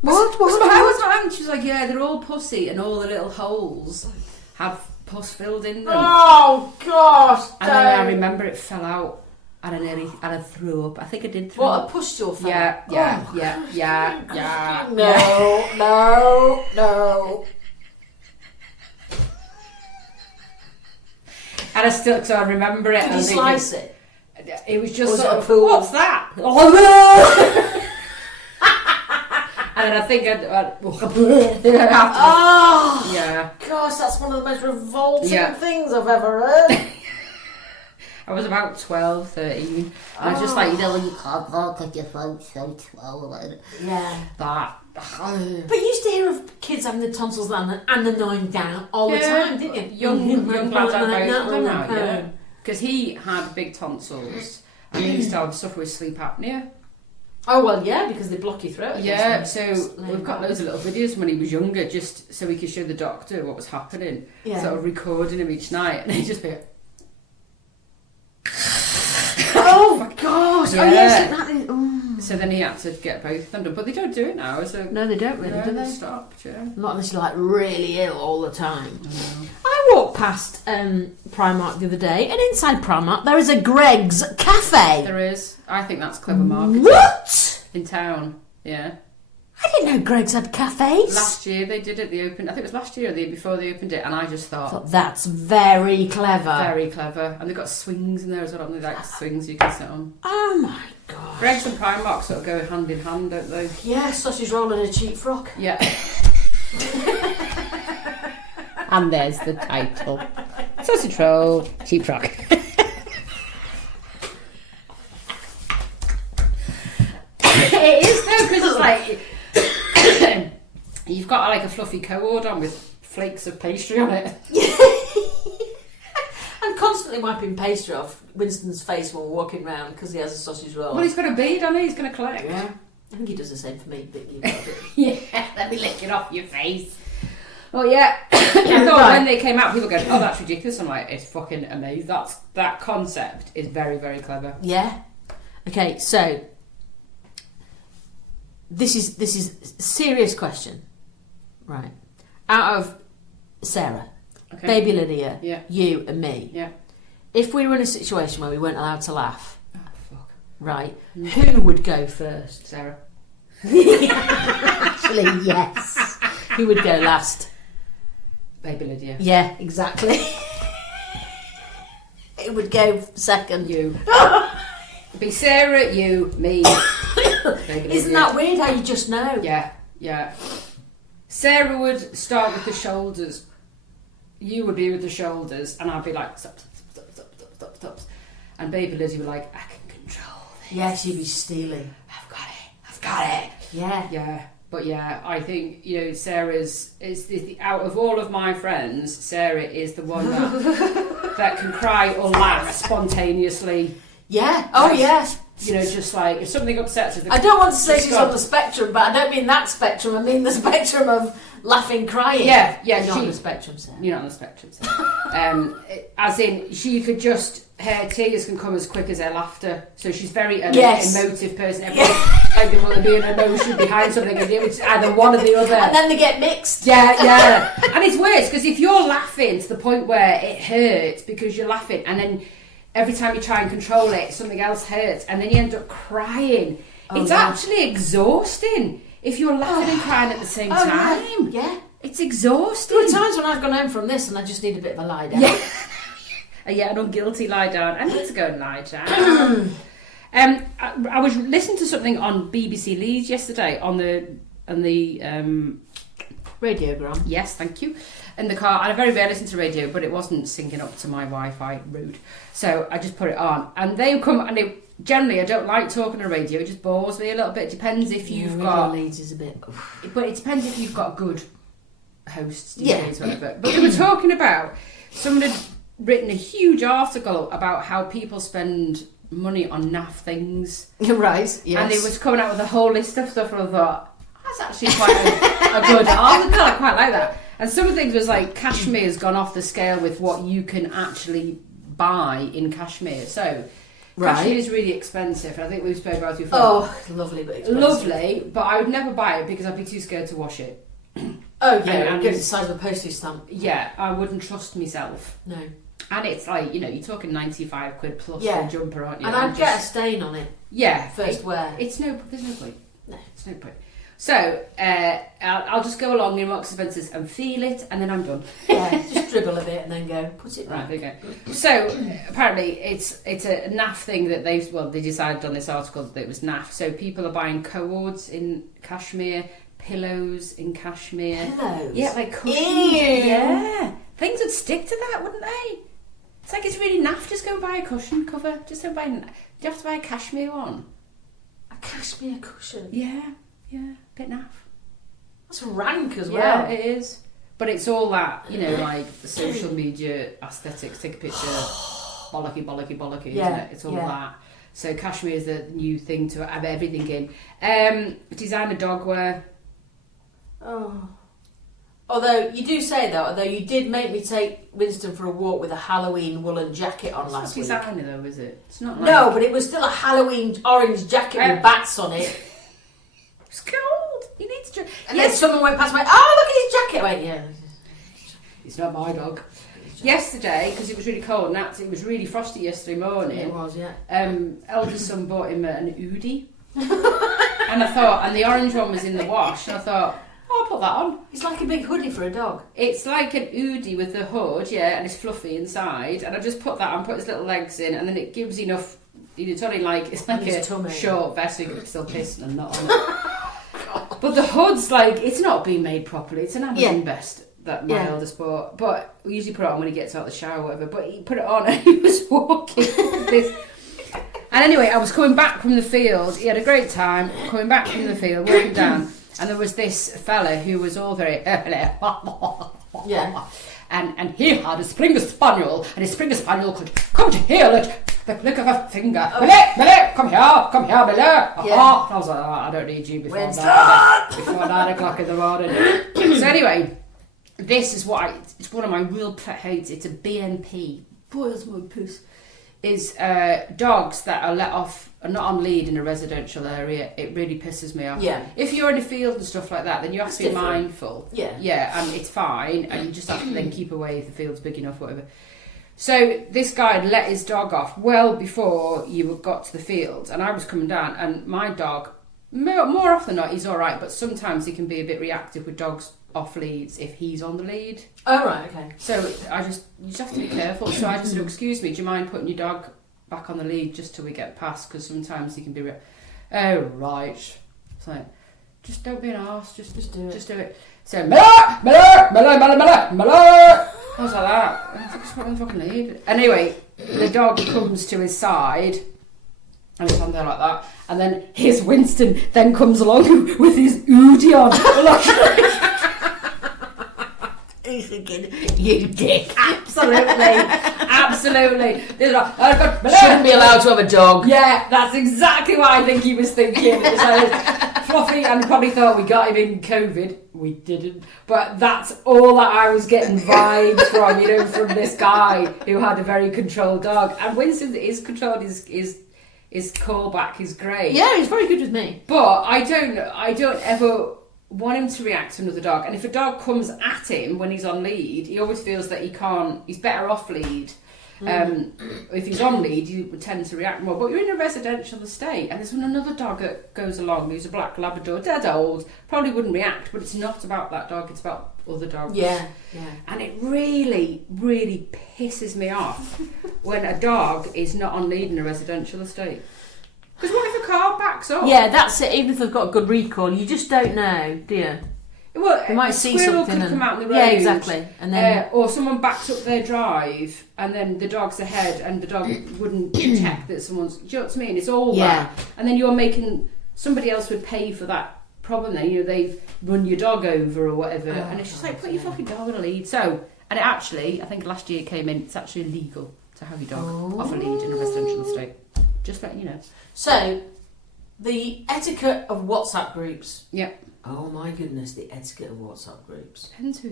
What? What's my hand? She was like, yeah, they're all pussy and all the little holes have pus filled in them. Oh, gosh. And then I remember it fell out and I threw up. I think I did throw up. What, a pustule fell Yeah. No. And I still, so I remember it. Could you slice it? It was just Was sort it a of, pool? what's that? And then I think Oh, yeah. gosh, that's one of the most revolting Yeah. things I've ever heard. I was about 12, 13. I was just like, you know, when you can't walk because your throat's so swollen. Yeah. That. But you used to hear of kids having the tonsils and the gnawing down all the time, didn't you? Young lads have both of them now, yeah. Because he had big tonsils and he used to suffer with sleep apnea. Oh, well, yeah, because they block your throat. Yeah, so we've got loads of little videos when he was younger, just so we could show the doctor what was happening. Yeah. Sort of recording him each night, and he'd just be. Oh gosh! Yeah. Oh yes, exactly. Oh. So then he had to get both of them done, but they don't do it now. So No, they don't really, do they? Stopped, yeah. Not unless you're like really ill all the time. I walked past Primark the other day, and inside Primark there is a Greg's Cafe. There is. I think that's clever marketing. What? In town, yeah. I didn't know Greg's had cafes. Last year they did it. They opened. I think it was last year or the year before they opened it, and I just thought that's very clever. very clever. And they've got swings in there as well. Haven't they? Like swings you can sit on. Oh my god. Greg's and Primark sort of go hand in hand, don't they? Yeah, sausage roll and a cheap frock. Yeah. And there's the title. Sausage roll, cheap frock. It is though, because it's like you've got like a fluffy co-ord on with flakes of pastry on it. I'm constantly wiping pastry off Winston's face when we're walking around because he has a sausage roll. Well, he's got a bead on it. He's going to collect. Yeah. I think he does the same for me, but you know. Yeah, let me lick it off your face. Oh yeah. I thought when they came out, people go, "Oh, that's ridiculous." I'm like, it's fucking amazing. That concept is very, very clever. Yeah. Okay, so this is a serious question, right? Out of Sarah, Okay. Baby Lydia, Yeah. you and me. Yeah. If we were in a situation where we weren't allowed to laugh, Oh fuck. right? Who would go first? Sarah. Actually, yes. Who would go last? Baby Lydia. Yeah, exactly. It would go second. You. Be Sarah, you, me. Baby Isn't Lydia. that weird how you just know? Yeah, yeah. Sarah would start with the shoulders. You would be with the shoulders, and I'd be like, stop. And Baby Lydia would be like, I can control this. Yes, you'd be stealing. I've got it. Yeah. Yeah, but yeah, I think, you know, Sarah's is the out of all of my friends, Sarah is the one that can cry or laugh spontaneously. Yeah. Oh, yeah. You know, just like if something upsets her. I don't want to say Just she's go. on the spectrum, but I don't mean that spectrum. I mean the spectrum of laughing, crying. Yeah. You're not on the spectrum, Sarah. You're not on the spectrum, as in, she could just, her tears can come as quick as her laughter. So she's very emotive person. Everyone, like there will be an emotion behind something, and it's either one or the other. And then they get mixed. Yeah. And it's worse, because if you're laughing to the point where it hurts because you're laughing, and then every time you try and control it, something else hurts, and then you end up crying. It's actually exhausting if you're laughing and crying at the same time. Yeah. It's exhausting. There are times when I've gone home from this and I just need a bit of a lie down. Yeah, an unguilty lie down. I need to go and lie down. I was listening to something on BBC Leeds yesterday on the radiogram. Yes, thank you. In the car, and I very rarely listen to radio, but it wasn't syncing up to my Wi-Fi. Rude. So I just put it on, and they come and they. Generally, I don't like talking on radio. It just bores me a little bit. It depends if you've got. Leeds is a bit. But it depends if you've got good hosts, DJs, whatever. But they were talking about someone had written a huge article about how people spend money on naff things. Right. Yes. And it was coming out with a whole list of stuff, and I thought that's actually quite a good article. I quite like that. And some of the things was like cashmere's gone off the scale with what you can actually buy in cashmere. So. Cashmere is really expensive, and I think we've spoken about it before. Oh, lovely but expensive. Lovely, but I would never buy it because I'd be too scared to wash it. Oh, yeah, and it's the size of a postage stamp. Yeah, I wouldn't trust myself. No. And it's like, you're talking 95 quid plus for a jumper, aren't you? And I'd get a stain on it. Yeah. First wear. There's no point. No. It's no point. So, I'll just go along in Marks and Spencer's and feel it, and then I'm done. Yeah, just dribble a bit and then go, put it Right, back. there you go. So, apparently, it's a naff thing that they decided on this article that it was naff. So, people are buying cords in cashmere, pillows in cashmere. Pillows? Yeah, like cushions. Ew. Yeah. Things would stick to that, wouldn't they? It's like, it's really naff. Just go and buy a cushion cover. Just don't buy... Do you have to buy a cashmere one? A cashmere cushion? Yeah, bit naff. That's rank as well. Yeah, it is. But it's all that, like the social media aesthetics, take a picture, bollocky, isn't it? It's all that. So cashmere is the new thing to have everything in. Designer dog wear. Oh. Although, you do say though, you did make me take Winston for a walk with a Halloween woolen jacket on last week. It's not designer though, is it? It's not like... No, but it was still a Halloween orange jacket with bats on it. It's cold. You need to... And then someone went past my, look at his jacket. I went, yeah. It's not my dog. Yesterday, because it was really cold, and it was really frosty yesterday morning. It was, yeah. Eldest son bought him an Oodie. And the orange one was in the wash, and I thought, I'll put that on. It's like a big hoodie for a dog. It's like an Oodie with the hood, and it's fluffy inside, and I just put that on, put his little legs in, and then it gives enough... It's only like, it's like a tummy. Short vest, so you can still piss and not on it. But the hood's like, it's not being made properly. It's an Amazon vest that my eldest bought. But we usually put it on when he gets out of the shower or whatever. But he put it on and he was walking this. And anyway, I was coming back from the field. He had a great time coming back from the field, walking down. And there was this fella who was all very... And he had a Springer Spaniel. And his Springer Spaniel could come to heel it. The click of a finger. Millie, come here, Millie. I was like, I don't need you before 9 o'clock in the morning. So anyway, this is it's one of my real pet hates. It's a BNP. Boils my puss. Is dogs that are let off, are not on lead in a residential area. It really pisses me off. Yeah. If you're in a field and stuff like that, then you have to be mindful. Yeah. Yeah, and it's fine, and you just have to then keep away if the field's big enough, whatever. So this guy had let his dog off well before you got to the field, and I was coming down, and my dog, more often than not, he's all right, but sometimes he can be a bit reactive with dogs off leads if he's on the lead. Oh, right, okay. So you just have to be careful. So I just said, excuse me, do you mind putting your dog back on the lead just till we get past? Because sometimes he can be... oh, right. It's like, just don't be an arse, just do it. Just do it. So, Miller! I was like that. I just put on the fucking lead. Anyway, the dog comes to his side, and it's on there like that. And then here's Winston then comes along with his Oodie on. He's thinking, you dick. Absolutely. Shouldn't be allowed to have a dog. Yeah, that's exactly what I think he was thinking. It was like fluffy, and probably thought we got him in COVID. We didn't, but that's all that I was getting vibes from, from this guy who had a very controlled dog. And Winston is controlled. His callback is great. Yeah, he's very good with me. But I don't ever want him to react to another dog. And if a dog comes at him when he's on lead, he always feels that he can't. He's better off lead. If he's on lead, you would tend to react more. But you're in a residential estate, and there's another dog that goes along who's a black Labrador, dead old, probably wouldn't react, but it's not about that dog, it's about other dogs. Yeah. And it really, really pisses me off when a dog is not on lead in a residential estate. Because what if a car backs up? Yeah, that's it. Even if they've got a good recall, you just don't know, do you? Well, they might see something could come out on the road. Yeah, exactly. And then or someone backs up their drive and then the dog's ahead and the dog wouldn't detect that someone's... Do you know what I mean? It's all that. And then you're making... Somebody else would pay for that problem then. They've run your dog over or whatever. And it's just like, put your fucking dog on a lead. So, and it actually, I think last year it came in, it's actually illegal to have your dog off a lead in a residential estate. Just letting you know. So, the etiquette of WhatsApp groups. Yep. Oh my goodness, the etiquette of WhatsApp groups. Depends who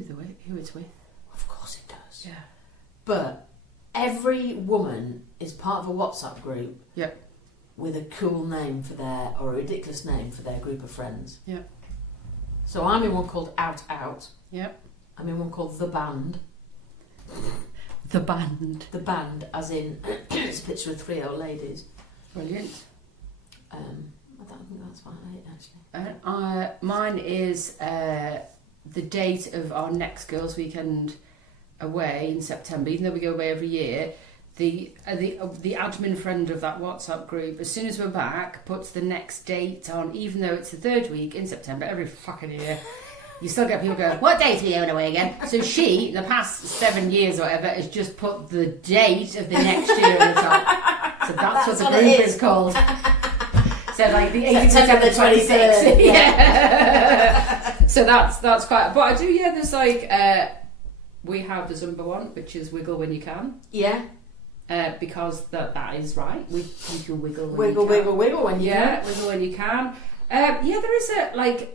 it's with. Of course it does. Yeah. But every woman is part of a WhatsApp group. Yep. With a cool name or a ridiculous name for their group of friends. Yep. So I'm in one called Out Out. Yep. I'm in one called The Band. The Band. The Band, as in it's a picture of 3 old ladies. Brilliant. I don't think that's quite right, actually. Mine is the date of our next girls' weekend away in September. Even though we go away every year, the admin friend of that WhatsApp group, as soon as we're back, puts the next date on, even though it's the 3rd week in September every fucking year. You still get people going, what date are you going away again? So she, in the past 7 years or whatever, has just put the date of the next year on the top. So that's what the group is called. So like the 18th, September 26th. Yeah. So that's quite... But I do, there's like... we have the Zumba one, which is wiggle when you can. Yeah. Because that is right. We can wiggle when wiggle, you can. wiggle when you can. Yeah, wiggle when you can. There is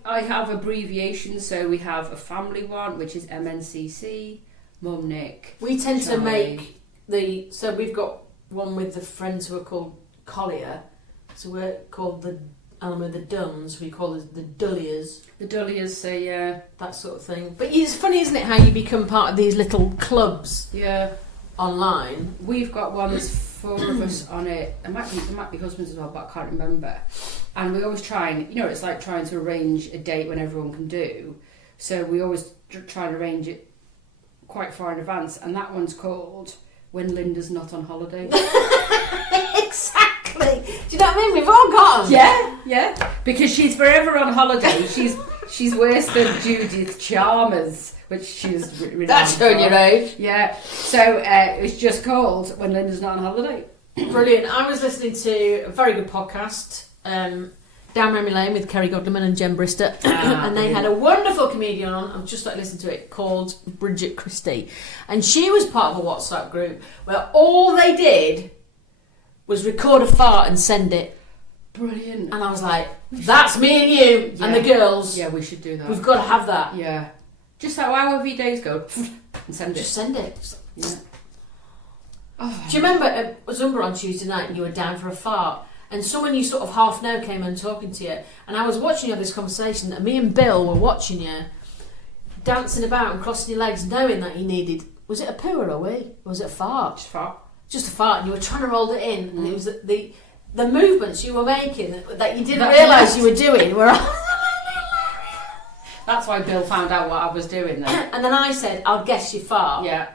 I have abbreviations, so we have a family one, which is MNCC, Mum, Nick. We tend Charlie. to make so we've got one with the friends who are called Collier, so we're called the Dunns, we call it the Dulliers. The Dulliers, so yeah. That sort of thing. But it's funny, isn't it, how you become part of these little clubs online. We've got one, there's 4 of us on it. There might be husbands as well, but I can't remember. And we always try and, it's like trying to arrange a date when everyone can do. So we always try and arrange it quite far in advance. And that one's called When Linda's Not on Holiday. Exactly. Do you know what I mean? We've all got them. Yeah. Because she's forever on holiday. She's worse than Judith Chalmers, which she's really... That's showing your age. Yeah. So it's just called When Linda's Not on Holiday. Brilliant. I was listening to a very good podcast, Down Memory Lane with Kerry Godleman and Jen Brister, and they had a wonderful comedian on. I've just listened to it, called Bridget Christie, and she was part of a WhatsApp group where all they did was record a fart and send it. Brilliant. And I was like, that's me and you and the girls. Yeah, we should do that. We've got to have that. Yeah. Just like however your days go, and send it. Just send it. Yeah. Oh, do you remember at Zumba on Tuesday night and you were down for a fart and someone you sort of half know came and talking to you, and I was watching you have this conversation, and me and Bill were watching you dancing about and crossing your legs knowing that you needed, was it a poo or a wee? Or was it a fart? Just a fart, and you were trying to hold it in, and it was the movements you were making that you didn't realise you were doing were... That's why Bill found out what I was doing then. And then I said, I'll guess you fart. Yeah.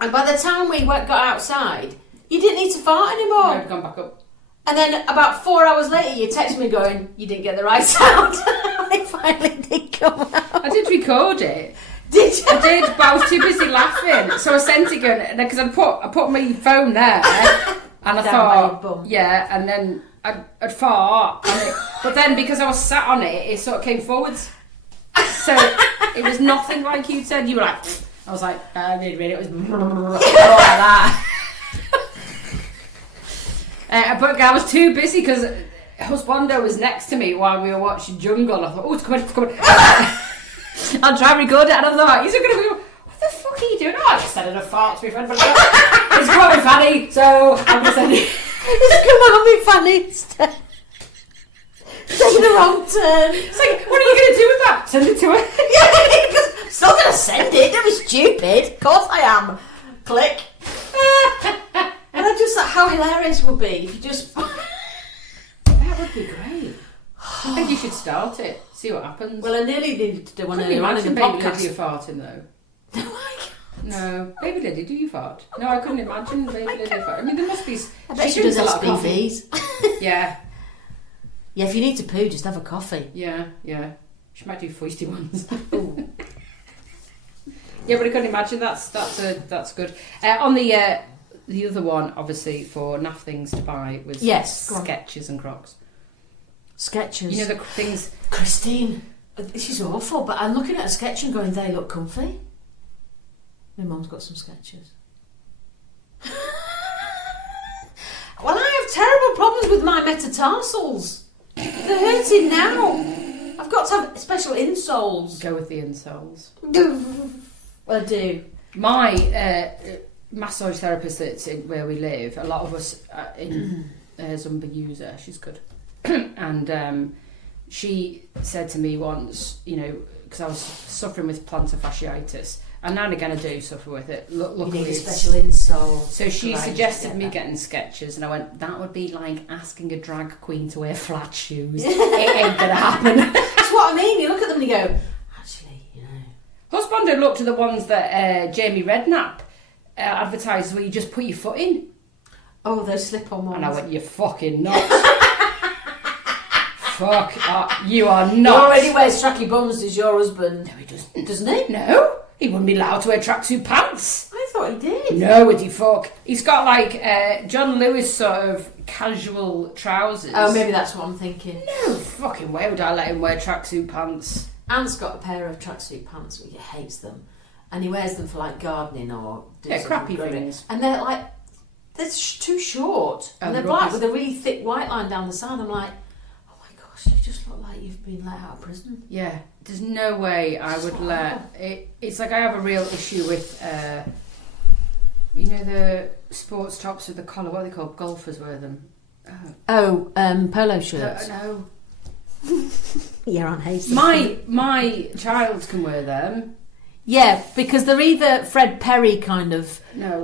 And by the time we got outside, you didn't need to fart anymore. I'd gone back up. And then about 4 hours later, you text me going, you didn't get the right sound. I finally did come out. I did record it. Did you? I did, but I was too busy laughing. So I sent it going, because I put my phone there, and I thought, yeah, and then I'd fart. But then because I was sat on it, it sort of came forwards. So it was nothing like you said. You were like, I was like, I didn't read it. It was like that. But I was too busy because Husbando was next to me while we were watching Jungle. I thought, oh, it's coming. I'll try and record it, and I thought, he's not going to go, what the fuck are you doing? Oh, I just said it a fart to my friend, but it's come on me fanny, so I'm going to send it. It's come on me fanny instead. Taking the wrong turn. It's like, what are you going to do with that? Send it to her. Yeah, because I'm not going to send it. Don't be stupid. Of course I am. Click. And I just thought how hilarious it would be if you just... That would be great. I think you should start it. See what happens. Well, I nearly needed to do one Couldn't earlier on in imagine the Baby podcast. Lydia farting though. No, Baby Lydia, do you fart? No, I couldn't imagine Baby Lydia fart. I mean, there must be. I bet she does drinks a lot of coffee. SPVs. Yeah, Yeah, if you need to poo, just have a coffee. yeah. She might do feisty ones. Yeah, but I couldn't imagine. That's good. On the other one, obviously for naff things to buy was Skechers and Crocs. Skechers. You know the things. Christine, this is awful, but I'm looking at a Sketch and going, they look comfy. My mum's got some Skechers. Well, I have terrible problems with my metatarsals. They're hurting now. I've got to have special insoles. Go with the insoles. Well, I do. My massage therapist that's in where we live, a lot of us in Zumba user, she's good. And she said to me once, you know, because I was suffering with plantar fasciitis, and now and again I do suffer with it. Luckily, you need a special insole. So she suggested me getting Skechers, and I went, that would be like asking a drag queen to wear flat shoes. It ain't gonna happen. That's what I mean. You look at them and you go, actually, you know. Husband had looked at the ones that Jamie Redknapp advertised, where you just put your foot in. Oh, those slip-on ones. And I went, you're fucking nuts. Fuck, you are He not. already wears tracky bums, does your husband? No, he doesn't. Doesn't he? No, he wouldn't be allowed to wear tracksuit pants. I thought he did. No, would he fuck? He's got like John Lewis sort of casual trousers. Oh, maybe that's what I'm thinking. No fucking way would I let him wear tracksuit pants. Ant's got a pair of tracksuit pants, but he hates them. And he wears them for like gardening or... crappy things. And they're like... They're too short. Oh, And they're black with a really thick white line down the side. I'm like... You just look like you've been let out of prison. Yeah, there's no way I would let it. It's like I have a real issue with, you know, the sports tops with the collar. What are they called? Golfers wear them. Polo shirts. No. Yeah, on Hastings. My child can wear them. Yeah, because they're either Fred Perry kind of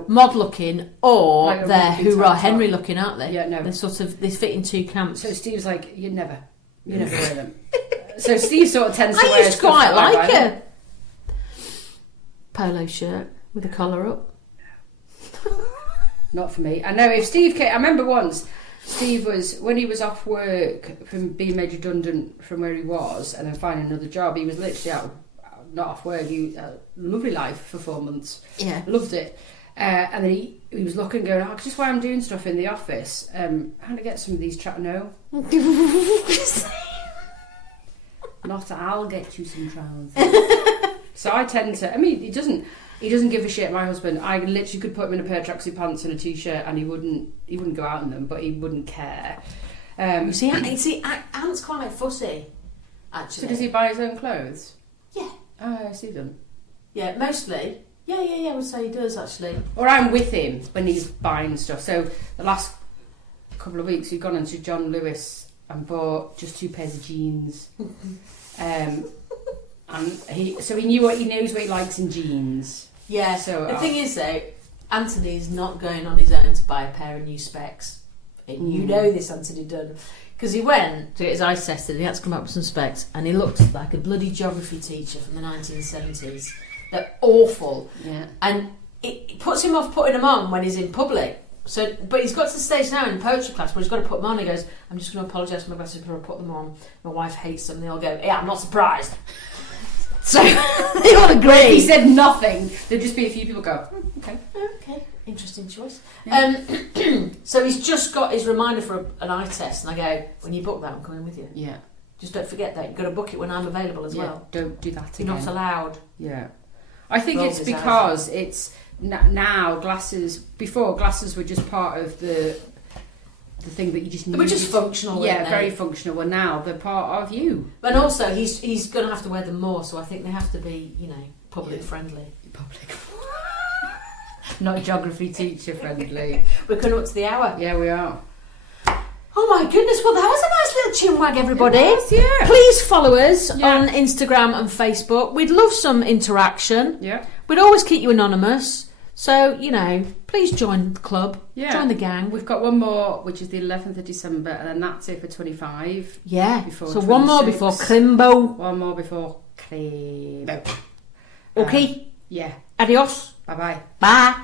mod looking, or like they're Hoorah Henry looking, aren't they? Yeah, no. They fit in two camps. So Steve's like, you never wear them. So Steve sort of tends to wear. I used to quite like a polo shirt with a collar up. Not for me. I know if Steve came, I remember once Steve was, when he was off work from being made redundant from where he was and then finding another job, he was literally not off work. He lovely life for 4 months. Yeah, loved it. And then he was looking, going, just while I'm doing stuff in the office, how do I get some of these no. Not I'll get you some trousers. So I tend to, I mean, he doesn't give a shit, my husband. I literally could put him in a pair of tracksuit pants and a t-shirt and he wouldn't go out in them, but he wouldn't care. You see, Ant's quite fussy, actually. So does he buy his own clothes? Yeah. Oh, I see them. Yeah, mostly. Yeah, I would say he does, actually. Or I'm with him when he's buying stuff. So the last couple of weeks we've gone into John Lewis and bought just 2 pairs of jeans. And he knows what he likes in jeans. Yeah. So the thing is, though, Anthony's not going on his own to buy a pair of new specs. And you know this, Anthony Dunn. Because he went to get his eyes tested and he had to come up with some specs, and he looked like a bloody geography teacher from the 1970s. They're awful. Yeah. And it puts him off putting them on when he's in public. So, but he's got to the stage now in poetry class where he's got to put them on. He goes, I'm just going to apologise for my glasses before I put them on. My wife hates them. They all go, yeah, I'm not surprised. So they all agree. If he said nothing, there'd just be a few people go, okay. Okay, interesting choice. Yeah. So he's just got his reminder for an eye test, and I go, when you book that, I'm coming with you. Yeah. Just don't forget that. You've got to book it when I'm available as well. Don't do that again. You're not allowed. Yeah. I think Rolls it's his because it's now glasses. Before, glasses were just part of the the thing that you just need. They were just functional, weren't they? very functional. Well, now they're part of you. And also, he's going to have to wear them more, so I think they have to be, public friendly. Public. Not geography teacher friendly. We're coming up to the hour. Yeah, we are. Oh my goodness, well that was a nice little chinwag, everybody. It was, yeah. Please follow us on Instagram and Facebook. We'd love some interaction. Yeah. We'd always keep you anonymous. So, please join the club. Yeah. Join the gang. We've got one more, which is the 11th of December, and then that's it for 25. Yeah. Before So one more 26. before Crimbo. One more before Crimbo. Okay. Yeah. Adios. Bye-bye. Bye.